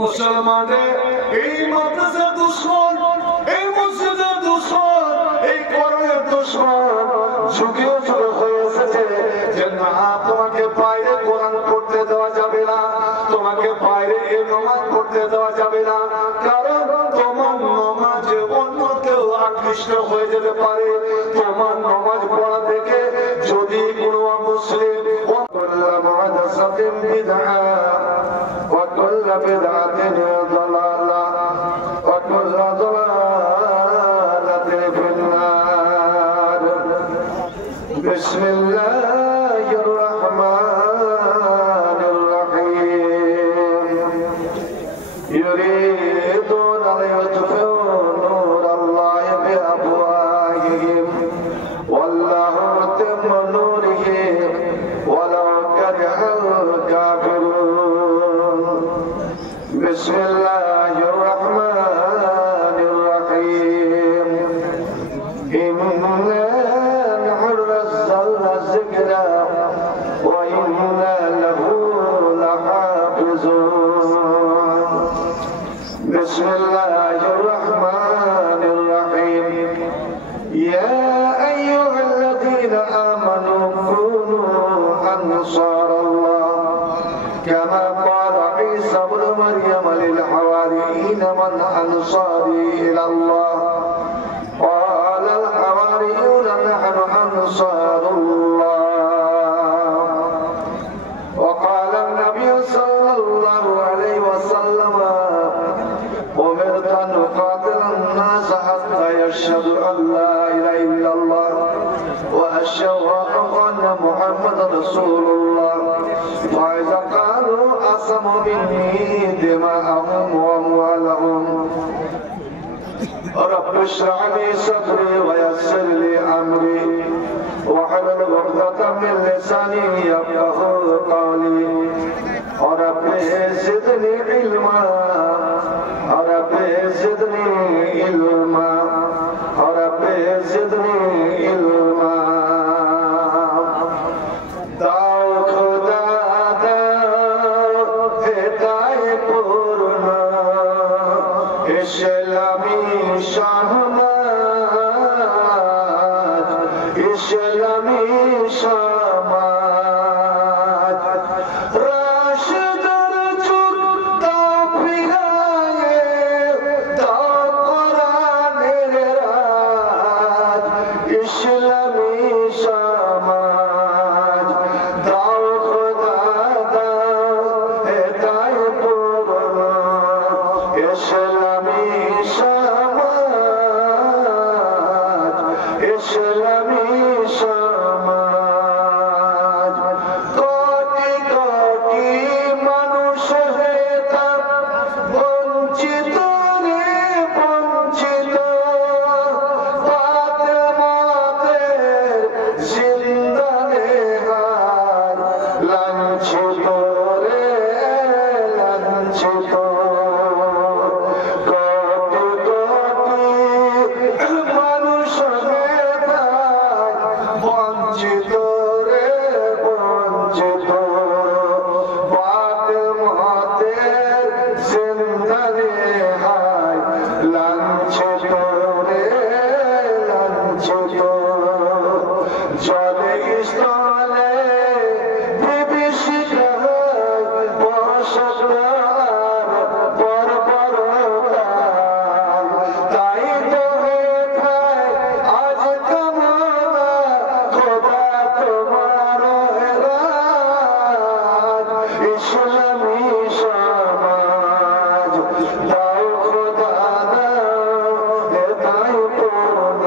মুসলমানের এই মাদ্রাসার দুশমন, এই মসজিদের দুশমন, এই কোরআনের দুশমন যুগে যুগে হয়ে এসেছে যে না, তোমাকে বাইরে কোরআন পড়তে দেওয়া যাবে না, তোমাকে বাইরে এই নামাজ পড়তে দেওয়া যাবে না, কারণ তোমার নামাজে অন্য কেউ আকৃষ্ট হয়ে যেতে পারে। তোমার নামাজ পড়া দেখে যদি কোনো মুসলিম وكل بدعة ضلالة وكل ضلالة في النار. بسم الله الرحمن الرحيم. يريدون ليطفئوا نور الله بأفواههم والله متم نوره ولو كره الكافرون. بسم الله الرحمن الرحيم. إنا نحن نزلنا الذكر وإنا له لحافظون. بسم الله الرحمن الرحيم. يا أيها الذين آمنوا كونوا أنصار الله كما قال عيسى ابن مريم للحواريين من أنصاري إلى الله قال الحواريون نحن أنصار الله. وقال النبي صلى الله عليه وسلم أمرت أن أقاتل الناس حتى يشهدوا أن لا إله إلا الله وأشهد أن محمدا رسول الله فإذا قالوا عصموا مني دماءهم وأموالهم. رب اشرح لي صدري ويسر لي أمري واحلل عقدة من لساني يفقهوا قولي. رب زدني علما رب زدني علما رب زدني علما. দাও খোদা দাও হেদায়ে পূর্ণ ইসলামী সমাজ ইসলামী সমাজ. রাশিদুর যুগ দাও ফিরায়ে দাও কোরআনের রাজ ইসলামী সমাজ. দাও খোদা দাও হেদায়ে পূর্ণ ইসলামী সমাজ ইসলামী সমাজ. কোটি কোটি মানুষ হেতাম বঞ্চিত রে বঞ্চিত. ফাতেমাদের জিন্দানে হায় লাঞ্ছিত রে লাঞ্ছিত. কোটি কোটি মানুষ হেতাম বঞ্চিত রে বঞ্চিত. ফাতেমাদের জিন্দানে হায় লাঞ্ছিত রে লাঞ্ছিত. জলে স্থলে বিভীষিকায় বসতার বর্বরতায়. তাই তো হেথায় আজ কামনা খোদা তোমার হেরাত ইসলামী সমাজ. দাও খোদা দাও হেদায়ে পূর্ণ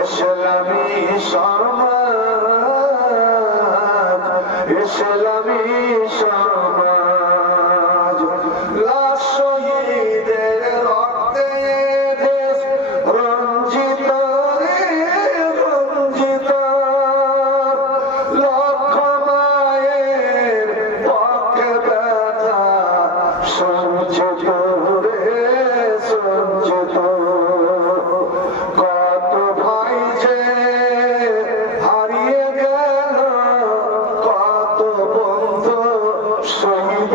ইসলামী সমাজ ইসলামী সমাজ. লাশ শহীদের রক্তে দেশ রঞ্জিত রে রঞ্জিত. লক্ষ মায়ের পক্ষে ব্যথা সঞ্চিত রে সঞ্চিত. কত ভাই যে হারিয়ে গেল কত বন্ধু শহীদ.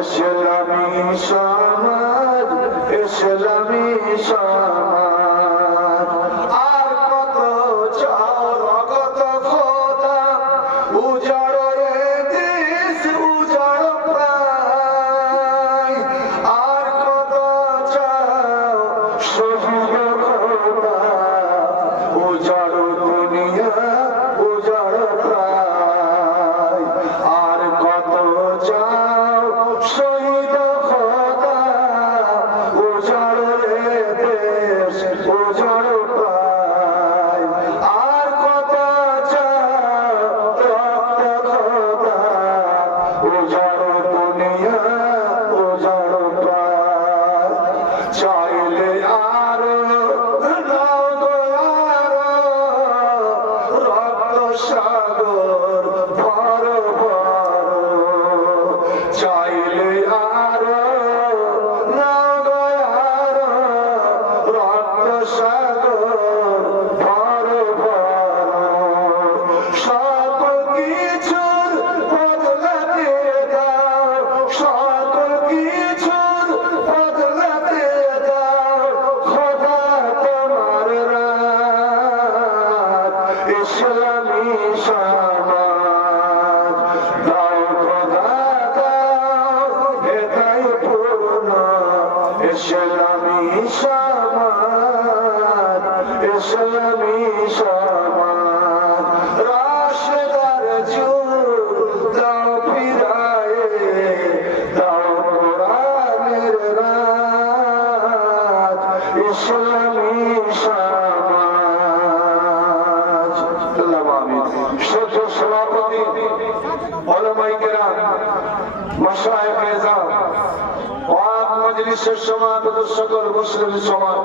ইসলামী সমাজ, ইসলামী সমাজ। আর কত চাও রগত খোদা, উজাড় এ দেশ উজাড় প্রায়। আর কত চাও শহীদ খোদা, উজাড় দুনিয়া উজাড় প্রায়। আর কত চাও শহীদ খোদা, উজাড় এ দেশ উজাড় প্রায়। আর কত চাও রক্ত খোদা, উজাড় দুনিয়া উজাড় প্রায়। চাইলে আরো নাও গো আরো, রক্ত সাগর ভর ভর। চাইলে আরো নাও গো আরো, রক্ত সাগর ভর ভর। সকল কিছুর বদলাতে দাও, সকল কিছুর বদলাতে দাও, খোদা তোমার রাত। ইসলামী সমাজ দাও খোদা দাও, হেদায় পূর্ণ। ইসলামী সমাজ, ইসলামী সমাজ। রাশেদার যুগ দাও ফিরায়ে, দাও কোরআনের রাত। ইসলামী সমাজ। আল্লাহু আমিন। সহ্য সভাপতি ওলামায়ে কেরাম, মাশায়েখ এজাম, ওয়াজ মজলিসের সমাপতি সকল মুসলিম সমাজ,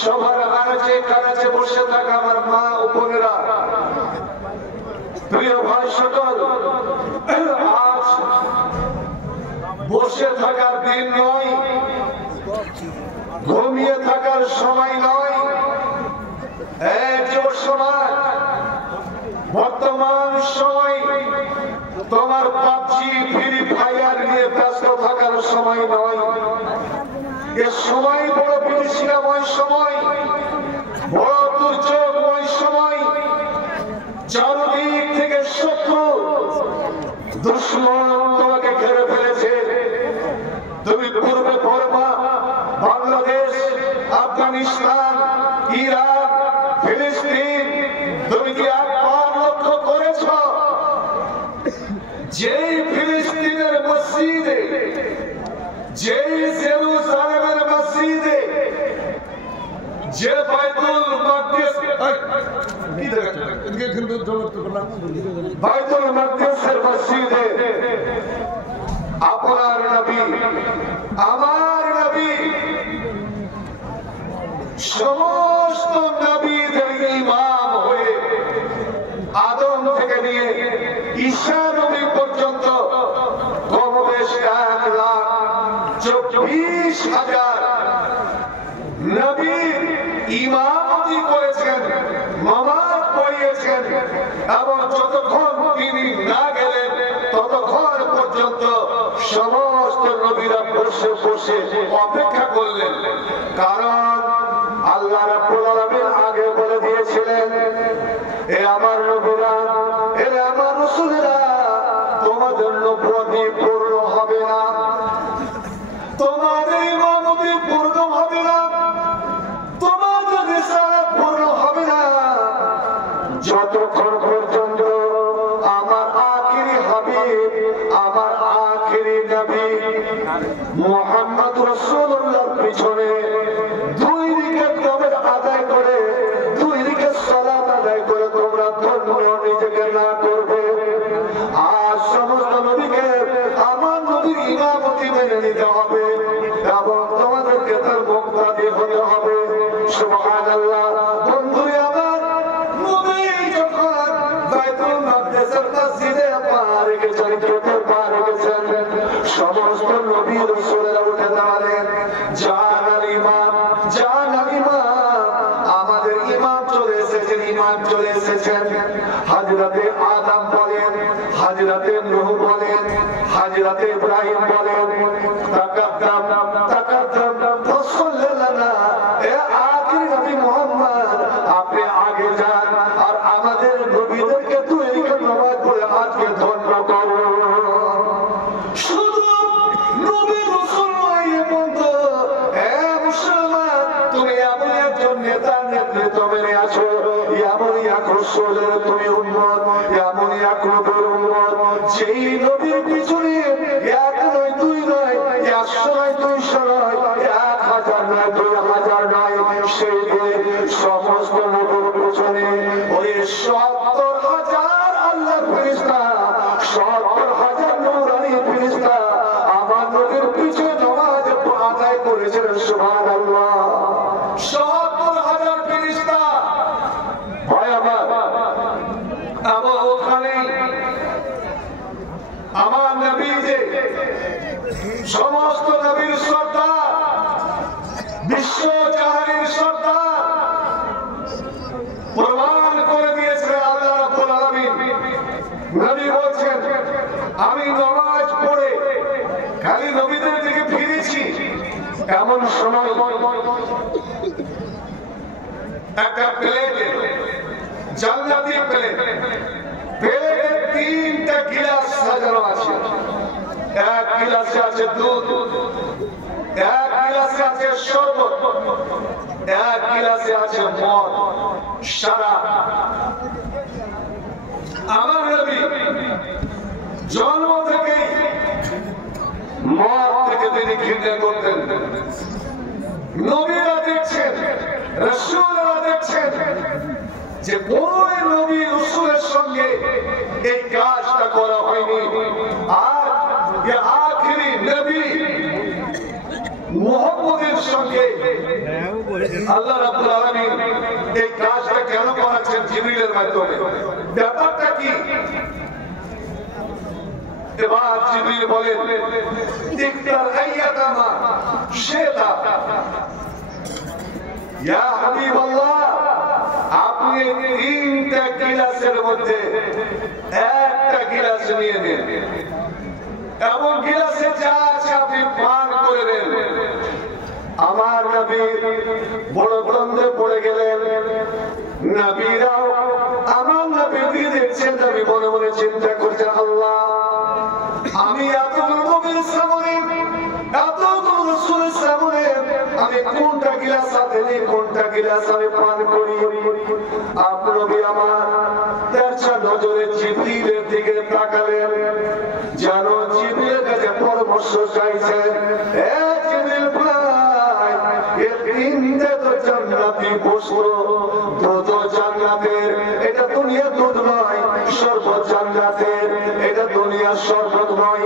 সবার আগে কাছে বসে থাকা আমার মা ও বোনেরা, প্রিয় ভাই সকল, আজ বসে থাকার দিন নয়, ঘুমিয়ে থাকার সময় নয়। এক যুব সমাজ, বর্তমান সময় তোমার পাবজি ফ্রি ফায়ার নিয়ে ব্যস্ত থাকার সময় নয়। এ সময় বড় বিভীষিকাময় সময়, বড় দুর্যোগময় সময়। চারদিক থেকে শত্রু দুশ্মন তোমাকে ঘিরে ফেলেছে। তুমি পূর্বে বর্মা, বাংলাদেশ, আফগানিস্তান, ইরাক, ফিলিস্তিন, তুমি কি একবার লক্ষ্য করেছ যে ফিলিস্তিনের মসজিদে, যে জেরুজালেমের মসজিদে, যে বাইতুল মাকদিস, বাইতুল মাকদিসের মসজিদে আপনার নবী, আমার নবী, সমস্ত নবীদের ইমাম হয়ে আদম থেকে নিয়ে ঈসা নবী পর্যন্ত কমবেশ 1,24,000 নবী ইমামতি করেছেন, নামাজ পড়িয়েছেন, এবং যতক্ষণ তিনি না গেলেন ততক্ষণ পর্যন্ত সমস্ত নবীরা বসে বসে অপেক্ষা করলেন। কারণ আল্লাহ রাব্বুল আলামিন আগে বলে দিয়েছিলেন, এ আমার নবীরা, এ আমার রাসূলেরা, তোমাদের নবুয়তি পূর্ণ হবে না, তোমাদের ইমামতি পূর্ণ হবে না, তোমাদের রিসালাত পূর্ণ হবে না, যতক্ষণ পর্যন্ত আমার আখিরি হাবিব, আমার আখিরি নবী মুহাম্মদ রাসূলুল্লাহর পিছনে দুই রিকাত নামাজ আদায় করে, দুই রিকাত সালাত আদায় করে তোমরা ধন্য নিজেকে না করবে। আজ সমস্ত নবীকে আমার নবীর ইমামতি মেনে নিতে হবে এবং তোমাদেরকে তার মুক্তাদি হতে হবে। সুবহানাল্লাহ। বন্ধুরা আমার, নবী যখন বাইতুল মাকদিসের মসজিদে পা রেখেছেন, কেটে পা রেখেছেন, সমস্ত নবী রাসূলেরা উঠে দাঁড়ালেন। জান আল ইমাম, জান আল ইমাম, আমাদের ইমাম চলে এসেছেন, ইমাম চলে এসেছেন। হযরতে আদম বলেন, হযরতে নূহ বলেন, হযরতে ইব্রাহিম বলেন তাকাদ্দাম তাকাদ্দাম রাসূলুল্লাহ এ আখির নবী মুহাম্মদ আপনি আগে যান আর আমাদের নবীদেরকে দুই রাকাত নামাজ পড়ে আজকে ধন্য করুন। শুধু নবী রাসূল নয় বন্ধু, এ মুসলমান তুমি এমন একজন নেতা নেতৃত্ব মেনে আছো, এমন এক রাসূলের তুমি উম্মত, এমন এক নবীর উম্মত যেই নবীর পিছনে এক নয় দুই নয় 100 নয় 200 নয় 1000 নয় 2000 নয়, সেই সমস্ত নবীর পিছনে ওই 70,000 আল্লাহর ফেরেশতা 70,000 নূরানী ফেরেশতা আমার নবীর পিছনে নামাজ আদায় করেছেন। সুবহানাল্লাহ, 70,000 ফেরেশতা। ভাই আমার ওখানে আমার নবী যে সমস্ত নবীর সর্দার, বিশ্ব জাহানের সর্দার প্রমাণ করে দিয়েছে আল্লাহ রাব্বুল আলামিন। নবী বলছেন আমি নামাজ পড়ে খালি নবীদের দিকে ফিরেছি, এমন সময় একটা প্লেটে জান্নাতি প্লেট, প্লেটে 3টা গিলাস সাজানো আছে। এক গিলাসে আছে দুধ, এক গিলাসে আছে শরবত, এক গিলাসে আছে মদ, শরাব। আমার নবী জন্ম থেকে মদ থেকে তিনি ঘৃণা করতেন। নবীরা দেখছেন, রাসূলরা দেখছেন যে কোন নবী রাসূলের সঙ্গে এই কাজটা করা হয়নি। আর আখিরি নবী মুহাম্মদের সঙ্গে আল্লাহ রাব্বুল আলামিন এই কাজটা কেন করাচ্ছেন জিবরিলের মাধ্যমে? ব্যাপারটা কি? এবার জিবরিল বলেন ইখতার আইয়াতামা শেতা ইয়া হাবিবাল্লাহ, আপনি 3টা গিলাসের মধ্যে একটা গিলাস নিয়ে নিন, এমন গিলাসে যা আছে আপনি পান করে নেন। আমার নবী বড় দ্বন্দ্বে পড়ে গেলেন। নবীরাও আমার নবী দিয়ে দেখছেন, নবী মনে মনে চিন্তা করছেন আল্লাহ আমি এতগুলো নবীর সামনে, এতগুলো রাসূলের সামনে আমি কোনটা গিলাস হাতে নিই, কোনটা গিলাস আমি পান করি? আপনি নবী আমার তেরছা নজরে জিবরিলের দিকে তাকালেন, যেন জিবরিলের কাছে পরামর্শ চাইছেন। এ জিবরিল ভাই, এর 3টে তো জান্নাতি বস্তু, দুধ জান্নাতের, এটা দুনিয়ার দুধ নয়, শরবত জান্নাতের, এটা দুনিয়ার শরবত নয়,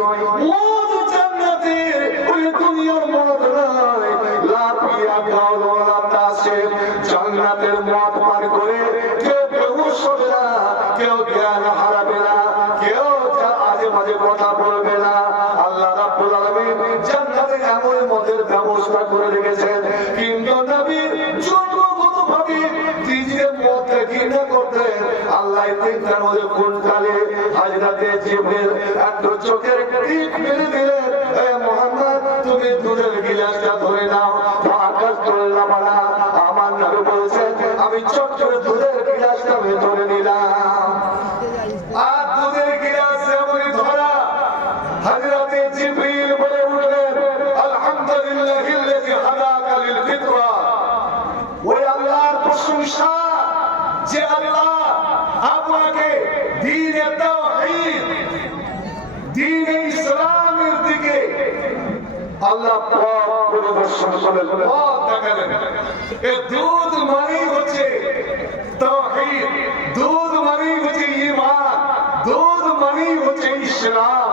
মদ জান্নাতের, ওই দুনিয়ার মদ নয়। লাফিয়া গাওলা তাসের জান্নাতের মদ পান করে কেউ বেহুশ হবে না, কেউ জ্ঞান হারাবে না, কেউ আজে বাজে কথা বলবে না। আল্লাহ রাব্বুল আলামিন জান্নাতে এমন মদের ব্যবস্থা করে রেখেছেন। কিন্তু নবী জন্মগতভাবে নিজের মদকে ঘৃণা করতেন। আল্লাহ 3টার মধ্যে কোনটালে হযরতে জিবরিল একটু চোখের টিপ মেরে দিলেন, হে মুহাম্মদ তুমি দুধের গিলাসটা ধরে নাও। আকাশ তোল্লা মারা আমার নবী বলেছেন আমি চট করে দুধের গিলাসটা আমি ধরে নিলাম। আর দুধের গিলাস এমনই ধরা, হযরতে জিবরিল বলে উঠলেন আলহামদুলিল্লাহিল্লাযী হাদাকা লিল ফিতরা। ওই আল্লাহর প্রশংসা যে আল্লাহ আপনাকে দ্বীনে তাওহীদ, দ্বীনে ইসলামের দিকে আল্লাহ পথ পরিদর্শন করেন, পথ দেখালেন। এই দুধ মানেই হচ্ছে তাওহীদ, দুধ মানেই হচ্ছে ঈমান, দুধ মানেই হচ্ছে ইসলাম।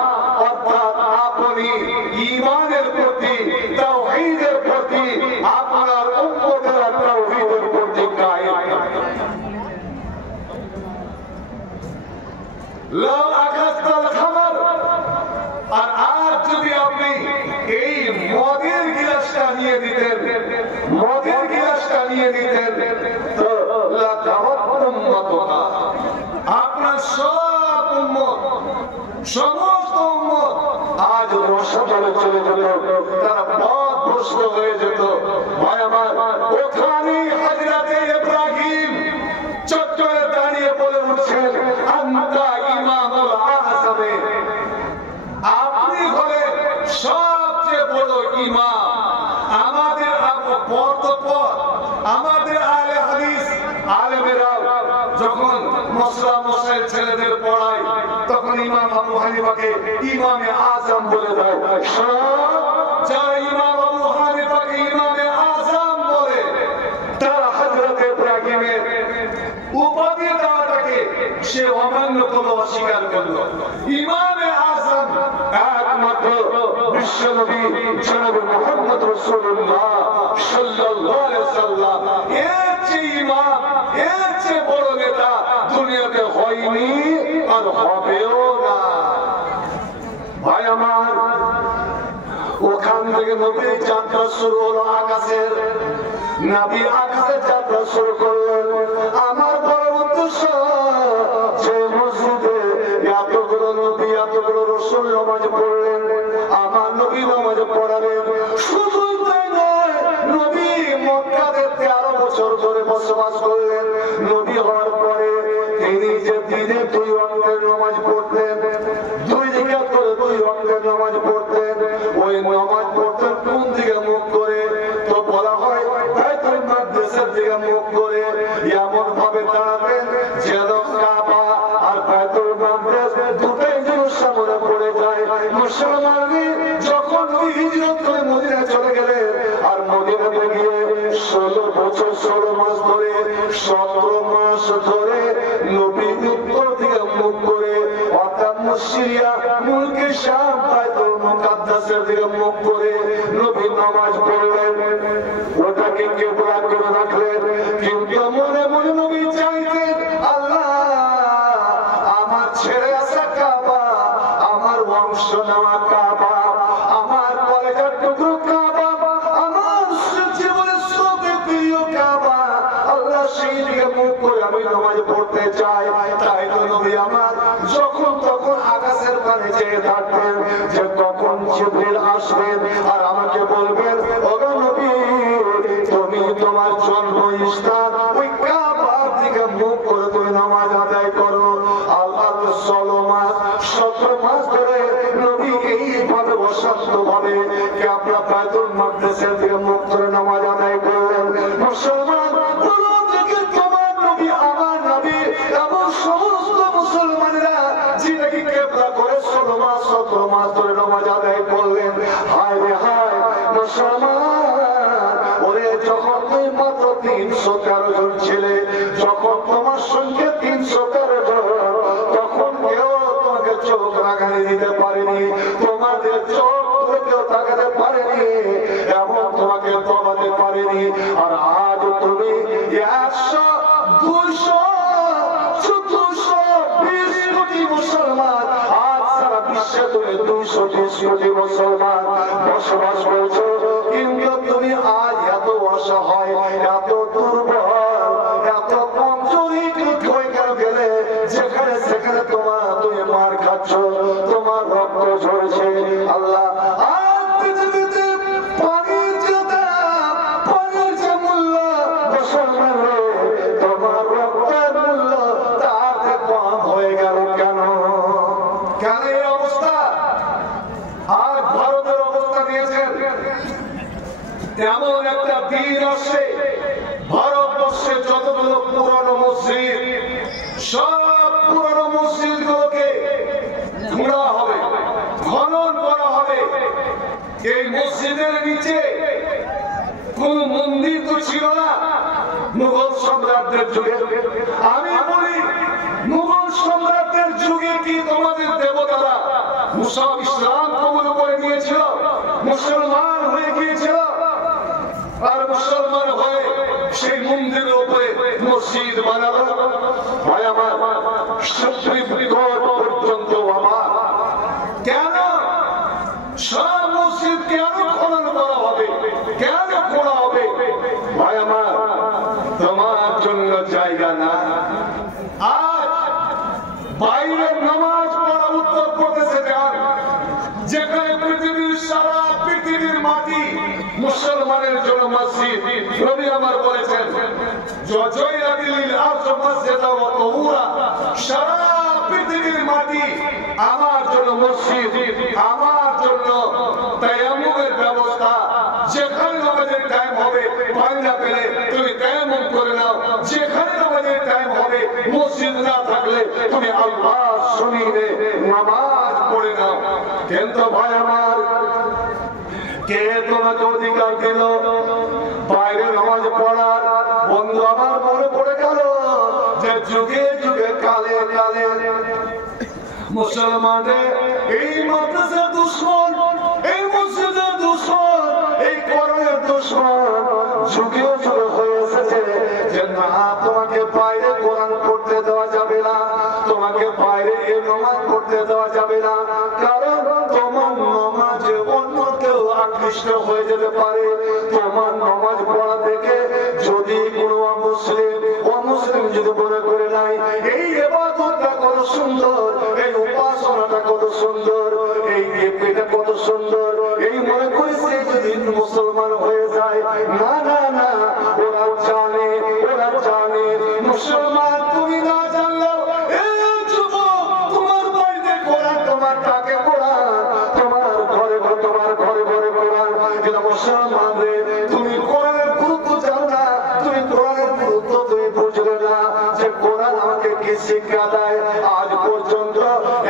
অর্থাৎ আপনি ঈমানের প্রতি, তাওহীদের প্রতি, আপনার উম্মতেরা তাওহীদের প্রতি কায়েম থাকবে। লাউ আকাশতাল খামার, আর আজ যদি আপনি এই মদের গিলাসটা নিয়ে দিতেন, মদের গিলাসটা নিয়ে দিতেন, তো আপনার সব উম্মত, সমস্ত উম্মত আজ রসাতলে চলে যেত, তারা পথভ্রষ্ট হয়ে যেত। ভাই আমার, ওখানে হযরতে ইব্রাহিম চট করে দাঁড়িয়ে বলে উঠছেন, আনতা ইমামুল আযমে, আপনি হলেন সবচেয়ে বড় ইমাম। আমাদের আমাদের আলে হাদিস আলেমেরা যখন মশলা মশাইল ছেলেদের পড়ায়, তখন ইমাম আবু হানিফাকে ইমামে আজম বলে দেয়। যারা ইমাম আবু হানিফাকে ইমামে আজম বলে, তারা হযরতে ইব্রাহিমের উপাধি দেওয়াটাকে সে অমান্য করলো, অস্বীকার করলো। ইমামে আজম একমাত্র বিশ্বনবী জনাব মুহাম্মদ রাসূলুল্লাহ সাল্লাল্লাহু আলাইহি ওয়াসাল্লাম, এর চেয়ে ইমাম, এর চেয়ে বড় নেতা দুনিয়াতে হয়নি আর হবেও না। ভাই আমার, ওখান থেকে নবীর যাত্রা শুরু হলো আকাশের। নবী আকাশের যাত্রা শুরু করলেন। আমার বড় উদ্দেশ্য যে মসজিদে এতগুলো নবী, এতগুলো রাসূল নামাজ পড়লেন, আমার নবী নামাজ পড়ালেন। শুধু তাই নয়, নবী মক্কাতে 13 বছর ধরে বসবাস করলেন। নবী হওয়ার পরে তিনি যে দিনে 2 ওয়াক্তের নামাজ পড়তেন, 2 রাকাত করে 2 ওয়াক্তের নামাজ পড়তেন। ওই নামাজ পড়তেন কোন দিকে মুখ করে? তো বলা হয় বাইতুল মাকদিসের দিকে মুখ করে। এমন ভাবে দাঁড়াতেন যেন কাবা আর বাইতুল মাকদিস দুটোই যেন সামনে পড়ে যায়। মুসলমানরা যখন ওই হিজরত করে মদিনায় চলে গেলেন, আর মদিনাতে গিয়ে 16 বছর 16 মাস ধরে 17 মাস ধরে নবী উত্তর দিকে মুখ করে, অর্থাৎ সিরিয়া মুলকে শাম বাইতুল মুকাদ্দাসের দিকে মুখ করে নবী নামাজ পড়লেন। ওটাকে কিবলা করে রাখলেন। কিন্তু মনে মনে নবী চাইতেন, আল্লাহ আমার ছেড়ে আসা কাবা, আমার বংশ নেওয়া কাবা, আমার কলেজের টুকরো কাবা, আমার জীবনের সবচেয়ে প্রিয় কাবা, আল্লাহ সেই দিকে মুখ করে আমি নামাজ পড়তে চাই। তাই তো নবী আমার যখন তখন আকাশের পানে চেয়ে থাকতেন যে কখন জিবরিল আসবেন আর আমাকে বলবেন, ওগো নবী, তুমি তোমার জন্মস্থান ওই কাবার দিকে মুখ করে তুমি নামাজ আদায় করো। আল্লাহ 16 মাস 17 মাস ধরে নবী এইভাবে অশান্ত ভাবে কাবা বাইতুল মাকদিসের দিকে মুখ করে নামাজ আদায় করলেন। মুসলমান তোমার নবী, আমার নবী, এবং সমস্ত মুসলমানেরা যেটাকে কিবলা করে 16 মাস 17 মাস ধরে নামাজ আদায় করলেন। হায় রে হায় মুসলমান, ওরে যখন তুই মাত্র 313 জন ছেলে, যখন তোমার সঙ্গে 313 জন, তখন কেউ তোমাকে চোখ রাখানি দিতে পারেনি, তোমাদের চোখ কেউ তাকাতে পারেনি, এবং তোমাকে দবাতে পারেনি। আর আজ তুমি 100, 200, 420 কোটি মুসলমান, আজ সারা বিশ্বে তুমি 220 কোটি মুসলমান বসবাস করছো। কিন্তু তুমি আজ এত অসহায়, এত দুর্বল, এত কমজোরি হয়ে গেলে, যেখানে সেখানে তুমি মার খাচ্ছ, তোমার রক্ত ঝরছে। আল্লাহ আর পৃথিবীতে পানির যে দাম, পানির যে মূল্য, মুসলমান তোমার রক্তের মূল্য তার যে কম হয়ে গেল কেন? কেন এই অবস্থা? আর ভারতের অবস্থা দিয়েছেন, এমন একটা দিন আসছে ভারতবর্ষে যতগুলো পুরনো মসজিদ, সব পুরনো মসজিদ গুলোকে খোঁড়া হবে, খনন করা হবে। এই মসজিদের নিচে কোন মন্দির তো ছিল না মুঘল সম্রাটদের যুগে। আমি বলি, মুঘল সম্রাটদের যুগে কি তোমাদের দেবতারা মুসা ইসলাম কবুল করে নিয়েছিল, মুসলমান হয়ে গিয়েছিল, আর মুসলমান হয়ে সেই মন্দিরের উপরে মসজিদ বানালো? ভাই আমার, সুপ্রিম কোর্ট পর্যন্ত আমার কেন সব মসজিদ কেন খনন করা হবে, কেন খোঁড়া হবে? ভাই আমার, তোমার জন্য জায়গা না। আজ বাইরের নামাজ পড়া উত্তরপ্রদেশে যান, যেখানে পৃথিবী মুসলমানের জন্য মসজিদ। নবী আমার বলেছেন সারা পৃথিবীর মাটি আমার জন্য মসজিদ, আমার জন্য তায়াম্মুমের ব্যবস্থা। যেখানে নামাজের টাইম হবে পায়না পেলে তুমি তায়াম্মুম করে নাও, যেখানে নামাজের টাইম হবে মসজিদ না থাকলে তুমি আল্লাহর জমিনে নামাজ পড়ে নাও। কিন্তু ভাই আমার, কে তোমাকে অধিকার দিল বাইরে নামাজ পড়ার? বন্ধু আমার মনে পড়ে গেল যে যুগে যুগে কালে কালে মুসলমানের এই মাদ্রাসার দুশমন, এই মসজিদের দুশমন, এই কোরআনের দুশমন যুগে যুগে হয়ে এসেছে যে না, তোমাকে বাইরে কোরআন পড়তে দেওয়া যাবে না, তোমাকে বাইরে এই নামাজ পড়তে দেওয়া যাবে না, কারণ তোমার নামাজে অন্য কেউ আকৃষ্ট হয়ে যেতে পারে। তোমার নামাজ পড়া দেখে যদি কোনো অমুসলিম যদি মনে করে নাই এই ইবাদতটা কত সুন্দর, এই উপাসনাটা কত সুন্দর, এই ইবাদতটা কত সুন্দর, এই মনে করে সে যদি মুসলমান হয়ে যায়, না না না, ওরা জানে মুসলমান তুমি না জানলেও তোমার বাড়িতে কোরআন, তোমার টাকে কোরআন, তোমার ঘরে কোরআন। কিন্তু মুসলমান রে, তুমি কোরআনের গুরুত্ব জানো না, তুমি কোরআনের গুরুত্ব তুমি বুঝলে না যে কোরআন আমাকে কি শিক্ষা দেয়। আজ পর্যন্ত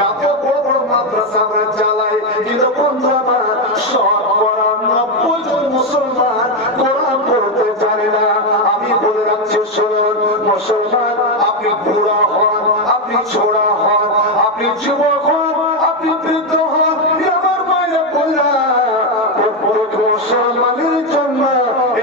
এত বড় বড় মাদ্রাসা আমরা চালাই, কিন্তু বন্ধু আমার শতকরা 90 জন মুসলমান কোরআন পড়তে জানে না। আমি বলে রাখছি শুনুন মুসলমান, আপনি বুড়া হন, আপনি ছোড়া হন, আপনি যুবক হন, আপনি বৃদ্ধ হন, আমার মায়ের বললা মুসলমানের জন্য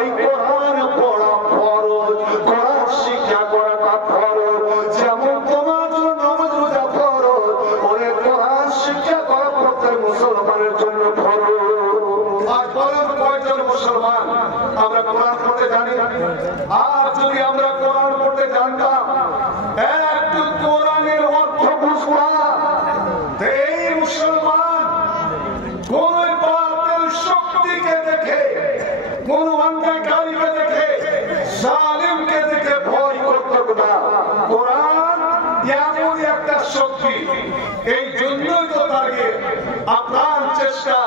এই কোরআন পড়া ফরজ, কোরআন শিক্ষা করাটা ফরজ। যেমন তোমার জন্য নামাজ রোজা ফরজ, ওরে কোরআন শিক্ষা করা প্রত্যেক মুসলমানের জন্য ফরজ। আর বলেন কয়জন মুসলমান আমরা কোরআন পড়তে জানি? আর যদি আমরা কোরআন পড়তে জানতাম, একটু কোরআনের অর্থ বুঝতাম, এই মুসলমান কোন বাতিল শক্তিকে দেখে, কোন অন্যায়কারীকে দেখে, জালিমকে দেখে ভয় করত না। কোরআন এমন একটা শক্তি, এই জন্যই তো তাকে আপ্রাণ চেষ্টা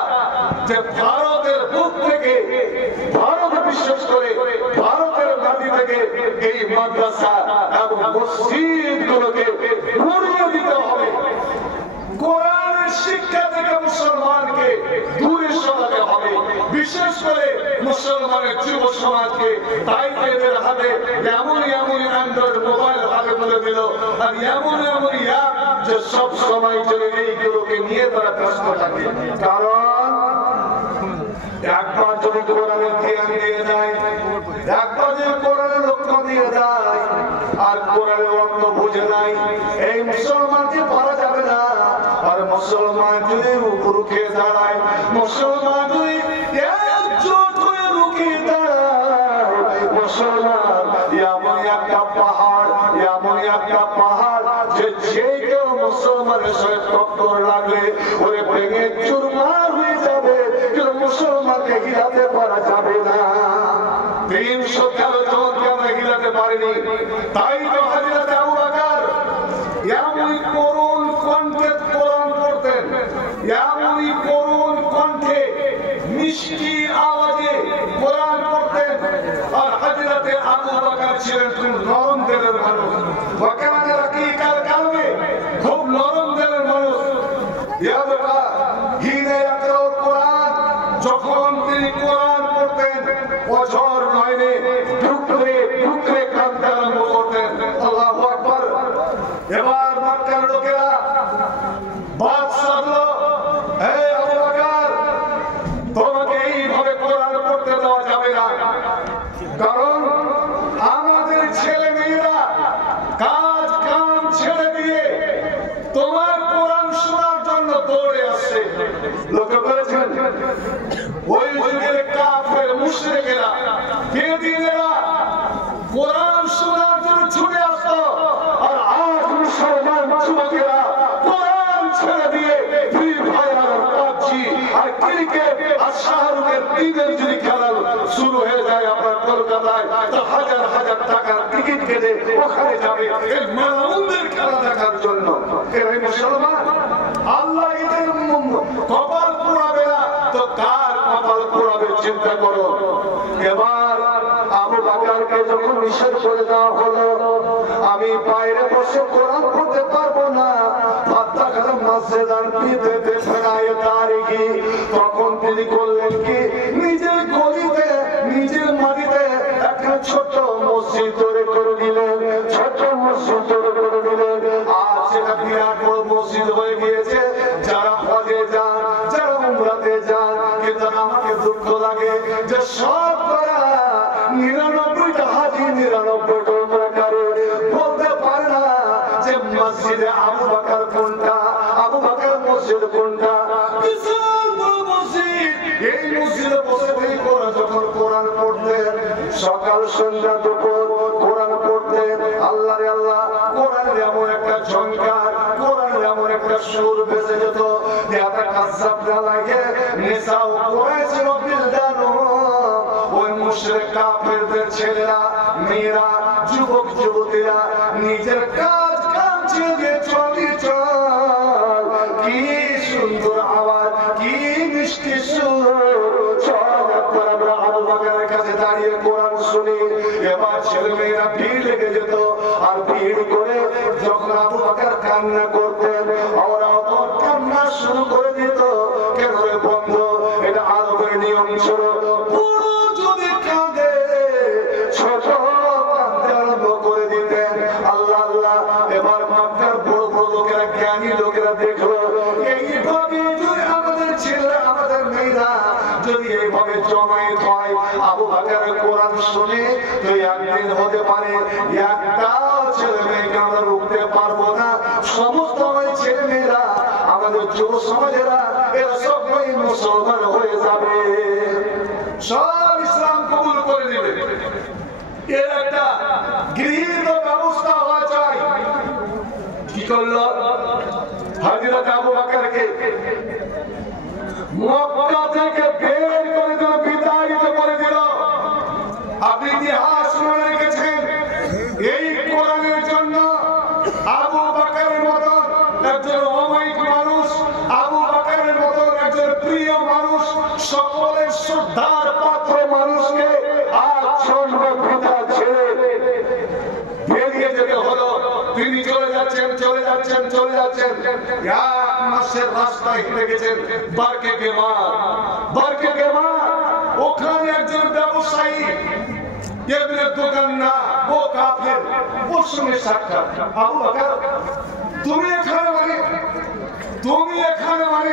যে ভারতের বুক থেকে, ভারত বিশেষ করে ভারতের মাটি থেকে এই মাদ্রাসা এবং মসজিদ গুলোকে ঘুরিয়ে দিতে হবে। কোরআনের শিক্ষা থেকে মুসলমানকে দূরে সরাতে হবে, বিশেষ করে মুসলমানের যুব সমাজকে। তাই এদের হাতে এমন অ্যান্ড্রয়েড মোবাইল হাতে তুলে দিল, আর এমন অ্যাপ যে সব সময় জন্য এইগুলোকে নিয়ে তারা ব্যস্ত থাকে। কারণ একবার যদি কোরআনের ধ্যান দিয়ে যায়, একবার যদি কোরআনের লক্ষ্য দিয়ে যায়, আর কোরআনের অর্থ বুঝে নাই, এই মুসলমানকে পারা যাবে না। আর মুসলমান যদি রুখে দাঁড়ায়, মুসলমান যদি একজোট হয়ে রুখে দাঁড়ায়, মুসলমান এমন একটা পাহাড় যে কেউ মুসলমানের সাথে টক্কর লাগলে ওরে ভেঙে চুরমার হয়ে যাবে, কিন্তু মুসলমানকে হিলাতে পারা যাবে না। 313 জনকে আমরা হিলাতে পারিনি। তাই তো হযরত আবু বকর এমনই করুণ কণ্ঠে কোরআন পড়তেন, এমনই করুণ কণ্ঠে মিষ্টি আওয়াজে কোরআন পড়তেন। আর হযরত আবু বকর ছিলেন খুব নরম দিলের মানুষ, ওয়াকানা রাকিকাল কালবে, খুব নরম দিলের মানুষ। যখন তিনি কোরআন পড়তেন, বছর নয়নে টুকরে টুকরে কাঁদতে আরম্ভ করতেন। আল্লাহু আকবার। এবার মক্কার লোকেরা বাদ সাধলো, হে আবু বকর, তোমাকে এইভাবে কোরআন পড়তে দেওয়া যাবে না, কারণ আমাদের ছেলে মেয়েরা কাজ কাম ছেড়ে দিয়ে তোমার কোরআন শোনার জন্য দৌড়ে আসছে। লক্ষ্য করেছেন? ওই যুগের কাফের মুশরিকেরা, বেদিনেরা কোরআন শোনার জন্য ছুটে আসতো, আর আজ মুসলমান যুবকেরা কোরআন ছেড়ে দিয়ে ফ্রি ফায়ার, পাবজি আর ক্রিকেট আর শাহরুখের দিনের যদি খেলা শুরু হয়ে যায় আপনার কলকাতায়, তো হাজার হাজার টাকার টিকিট কেটে ওখানে যাবে এই মালাউনদের খেলা দেখার জন্য। এরাই মুসলমান। আল্লাহ এদের কপাল পোড়াবে না তো কার কপাল পোড়াবে চিন্তা করো। এবার আবু বকরকে যখন নিষেধ করে দেওয়া হলো, আমি বাইরে বসে কোরআন পড়তে পারবো না, তখন তিনি করলেন কি, নিজের গলিতে নিজের মাটিতে একটা ছোট মসজিদ তৈরি করে দিলেন, ছোট মসজিদ তৈরি করে দিলেন। আর সেটা বিরাট বড় মসজিদ হয়ে গিয়েছে। যারা হজে যান, যারা উমরাতে যান, কিন্তু আমাকে দুঃখ লাগে যে সব করা 99টা হাজি 99টা উমরাকারী বলতে পারে না যে মসজিদে আবু বকর কোনটা, আবু বকর মসজিদ কোনটা। বিশাল বড় মসজিদ, এই মসজিদে বসে থেকে যখন কোরআন পড়তেন, সকাল সন্ধ্যা দুপুর কোরআন পড়তেন। আল্লাহ রে আল্লাহ, কোরআনের এমন একটা ঝংকার, কোরআনের এমন একটা সুর বেজে যেত যে এত কাজ্জাব না লাগে। নিসাউ কুরাইশ বিলদানু, ওই মুশরিক কাফেরদের ছেলেরা, মেয়েরা, যুবক যুবতীরা নিজের কাজ কাম ছেড়ে চলে চল। কি সুন্দর আওয়াজ, কি মিষ্টি সুর। চল একবার আমরা আবু বকরের কাছে দাঁড়িয়ে কোরআন শুনি। এবার ছেলে মেয়েরা ভিড় লেগে যেত, আর ভিড় করে যখন আবু বকর কান্না করতেন, ওরাও তো কান্না শুরু করে দিত। কেন রে বন্ধু, এটা আরবের নিয়ম ছিল। বড় যদি কাঁদে, ছোট কাঁদতে আরম্ভ করে দিতেন। আল্লাহ আল্লাহ। এবার মক্কার বড় বড় লোকেরা, জ্ঞানী লোকেরা দেখলো এইভাবে যদি আমাদের ছেলেরা, আমাদের মেয়েরা যদি এইভাবে জমায়েত হয়, আবু বকরের কোরআন শুনে, তো একদিন হতে পারে একটাও ছেলে মেয়েকে আমরা রুখতে পারবো না। সমস্ত ছেলে মেয়েরা, আমাদের যুব সমাজেরা, এরা সবাই মুসলমান হয়ে যাবে, সব ইসলাম কবুল করে নেবে। এর একটা গৃহীত ব্যবস্থা হওয়া চাই। কি করলো হযরত আবু বকরকে? মক্কা থেকে বের করে দিল, বিতাড়িত করে দিল। আপনি ইতিহাস মনে রেখেছেন, এই কোরআনের জন্য আবু বকরের মতো একজন অমায়িক মানুষ, আবু বকরের মতো একজন প্রিয় মানুষ, সকলের শ্রদ্ধার পাত্র মানুষকে আজ সর্বপিতা ছেড়ে বেরিয়ে যেতে হলো। তিনি চলে যাচ্ছেন, চলে যাচ্ছেন, চলে যাচ্ছেন। এক মাসের রাস্তায় হেঁটে গেছেন বারকে গেমার, বারকে গেমার। ওখানে একজন ব্যবসায়ী, এমনি দোকান না, ও কাফের, ওর সঙ্গে সাক্ষাৎ। আবু বকর, তুমি এখানে মানে, তুমি এখানে মানে?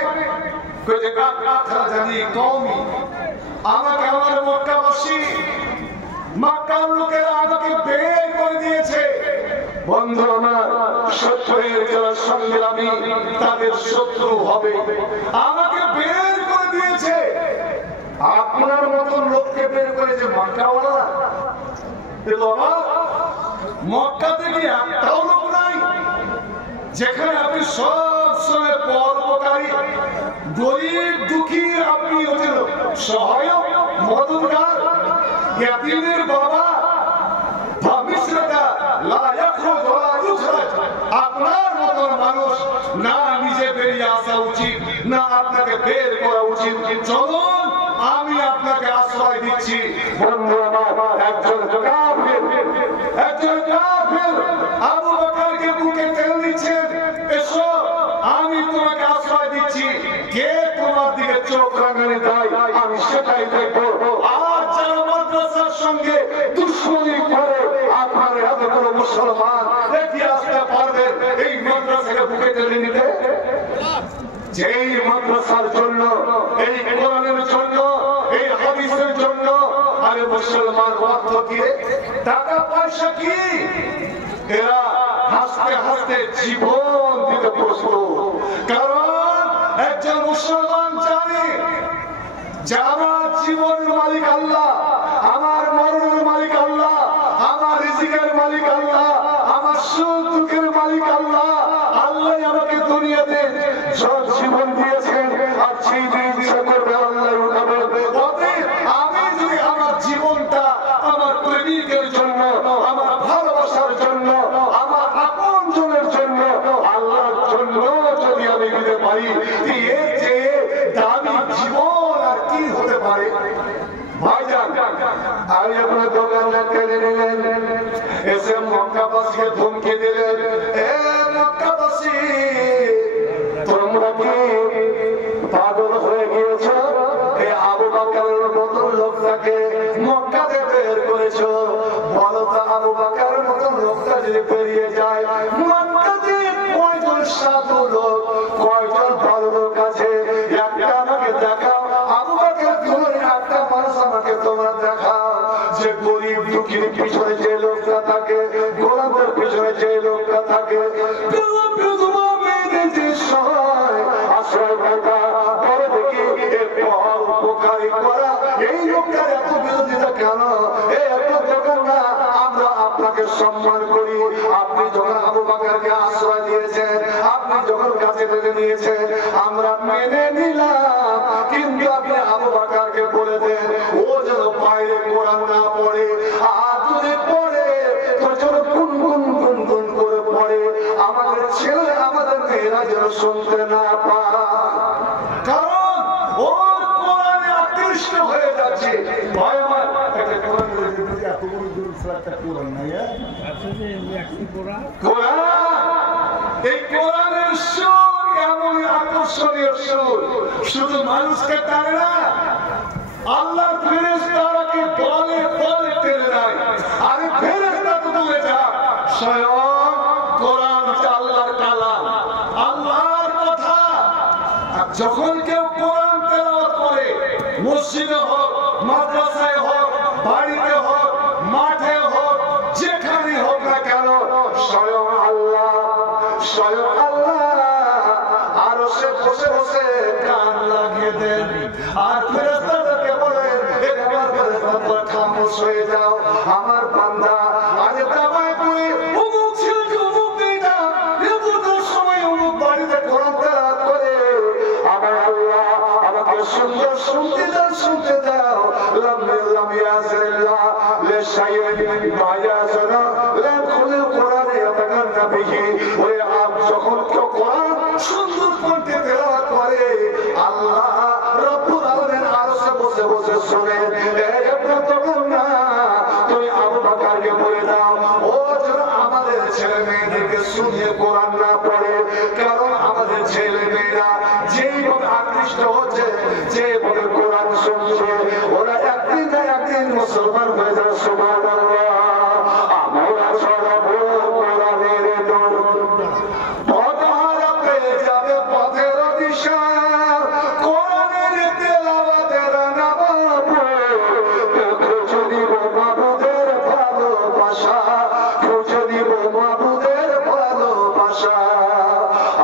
জানি কওমি, আমাকে আমার মক্কাবাসী, মক্কার লোকেরা আমাকে বের করে দিয়েছে। বন্ধু আমার, শত্রুর যারা সংগ্রামী তাদের শত্রু হবে। আমাকে বের করে দিয়েছে। আপনার মতন লোককে বের করেছে মক্কাওয়ালা। মক্কা থেকে একটাও লোক নাই যেখানে আপনি সব সময় পরোপকারী, গরিব দুঃখী, আপনি হচ্ছেন সহায়ক, মদতগার, ইয়াতীমের বাবা। আপনার মতন মানুষ না নিজে বেরিয়ে আসা উচিত, না আপনাকে বের করা উচিত। চলুন, আমি আপনাকে আশ্রয় দিচ্ছি। বন্ধু আমার, একজন কাফের, একজন কাফের আবু বকরকে বুকে টেনে নিচ্ছেন। এসো, আমি তোমাকে আশ্রয় দিচ্ছি। কে তোমার দিকে চোখ রাঙানি দেয়, আমি সেটাই দেখবো। আর যারা মাদ্রাসার সঙ্গে দুশ্মনী করে আপনার এত কোনো মুসলমান দেখি আসতে পারবে এই মাদ্রাসাকে বুকে টেনে নিতে? যেই মাদ্রাসার জন্য, এই কোরআনের জন্য, এই হাদিসের জন্য আরে মুসলমান অর্থ কি, টাকা পয়সা কি, এরা হাসতে হাসতে জীবন দিতে প্রস্তুত। কারণ একজন মুসলমান জানে যে আমার জীবনের মালিক আল্লাহ, আমার মরণের মালিক আল্লাহ, আমার রিজিকের মালিক আল্লাহ, আমার সুখ দুঃখের মালিক আল্লাহ। আল্লাহ আমাকে দুনিয়াতে জীবন দিয়েছেন, আর সেই দিন ইচ্ছা করবে আল্লাহ উঠাবে। পারে ভাইজান আমি আপনার দোকানটা কেড়ে নিলেন এসে মক্কাবাসীকে ধমকে দিলেন এ মক্কাবাসী তোমরা কি পাগল হয়ে গিয়েছ এই আবু বকরের মতো লোকটাকে মক্কাতে বের করেছো বলো তো আবু বকরের মতো লোকটা যদি বেরিয়ে যায় মক্কাতে কয়জন সাধু লোক কয়জন ভালো লোক আছে একটা আমাকে দেখাও আবু বকর তুমি একটা মানুষ আমাকে তোমরা দেখাও যে গরিব দুঃখীর পিছনে যে লোকটা থাকে গোলামের পিছনে যে লোকটা থাকে আশ্রয় পরে দেখি উপকারী করা এই লোকটার এত বিরোধিতা কেন আমরা আপনাকে সম্মান করি আপনি যখন আবু বকরকে আশ্রয় দিয়েছেন আপনি যখন কাছে টেনে নিয়েছেন আমরা মেনে নিলাম কিন্তু আপনি আবু বকরকে বলে দেন ও যেন বাইরে কোরআন না পড়ে আর যদি পড়ে তো যেন গুনগুন গুনগুন করে পড়ে আমাদের ছেলে আমাদের মেয়েরা যেন শুনতে না পায় কারণ ওর কোরআনে আকৃষ্ট হয়ে যাচ্ছে ভয় আমার একটা কোরআন নাই কোরআন এই কোরআনের সুর এমন আকর্ষণীয় সুর শুধু মানুষকে টানে না আল্লাহর ফেরেশতাকে বলে বলে টেনে দেয় আরে ফেরেশতা তো দূরে যা স্বয়ং কোরআন আল্লাহর কালাম আল্লাহর কথা যখন কেউ কোরআন তেলাওয়াত করে মসজিদে হোক মাদ্রাসায় হোক বাড়িতে হোক মাঠে হোক যেখানে হোক না কেন স্বয়ং আল্লাহ আরো সে বসে বসে কান লাগিয়ে দেন আর ফেরেশতাদেরকে বলেন খামোশ হয়ে যাও আমার বান্দা আজ দাবায় পড়ে অমুক ছেলেকে অমুক মেয়েটা এতটার সময় অমুক বাড়িতে কোরআন তেলাওয়াত করে আমার আল্লাহ আমাকে সুন্দর শুনতে দাও লাম ইয়াজিল্লাহ লিশাইইন মায়াজানা লাম খুলুল কোরআনে ইয়াতাকান্না বিহি ওই আপ যখন কেউ কোরআন সুন্দর কণ্ঠে তেলাওয়াত করে আল্লাহ রব্বুল আলামিন আরশে বসে বসে শুনে এই আপনার তখন না তুমি আবু বকরকে বলে দাও ও যেন আমাদের ছেলে মেয়েদেরকে শুনিয়ে কোরআন না পড়ে কারণ আমাদের ছেলে মেয়েরা যেইভাবে আকৃষ্ট হচ্ছে যেভাবে কোরআন শুনছে ওরা একদিন না একদিন মুসলমান হয়ে যাবে সুবহানাল্লাহ আমরা ছড়াবো কোরআনের নূর পথহারা পেয়ে যাবে পথের দিশা কোরআনের তেলাওয়াতের নবাব খুঁজে দিব মাবুদের ভালোবাসা খুঁজে দিব মাবুদের ভালোবাসা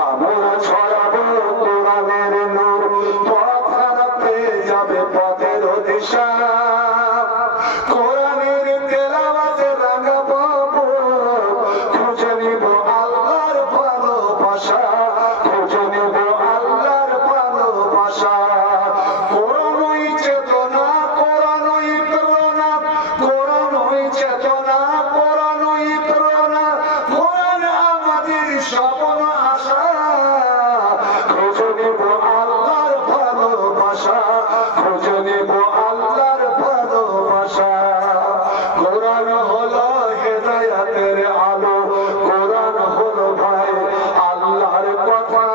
আমরা ছড়াবো কোরআনের নূর পথহারা পেয়ে যাবে পথের দিশা কোরআনের তেলাওয়াতে রাঙাবো খুঁজে নিব আল্লাহর ভালোবাসা খুঁজে নিব আল্লাহর ভালোবাসা কোরআনই চেতনা কোরআনই প্রেরণা কোরআনই চেতনা কোরআনই প্রেরণা কোরআন আমাদের স্বপ্ন আশা খুঁজে নিব আল্লাহর ভালোবাসা খুঁজে নিব আল্লাহর ভালোবাসা কোরআন হলো হেদায়েতের আলো কোরআন হলো ভাই আল্লাহর কথা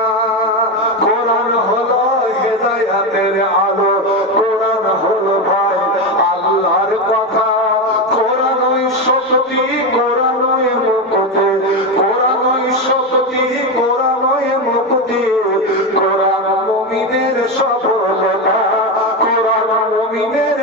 কোরআন হলো হেদায়েতের আলো কোরআন হলো ভাই আল্লাহর কথা কোরআনই শক্তি কোরআনই মুক্তি কোরআনই শক্তি কোরআনই মুক্তি কোরআন মুমিনের সফলতা কোরআন মুমিনের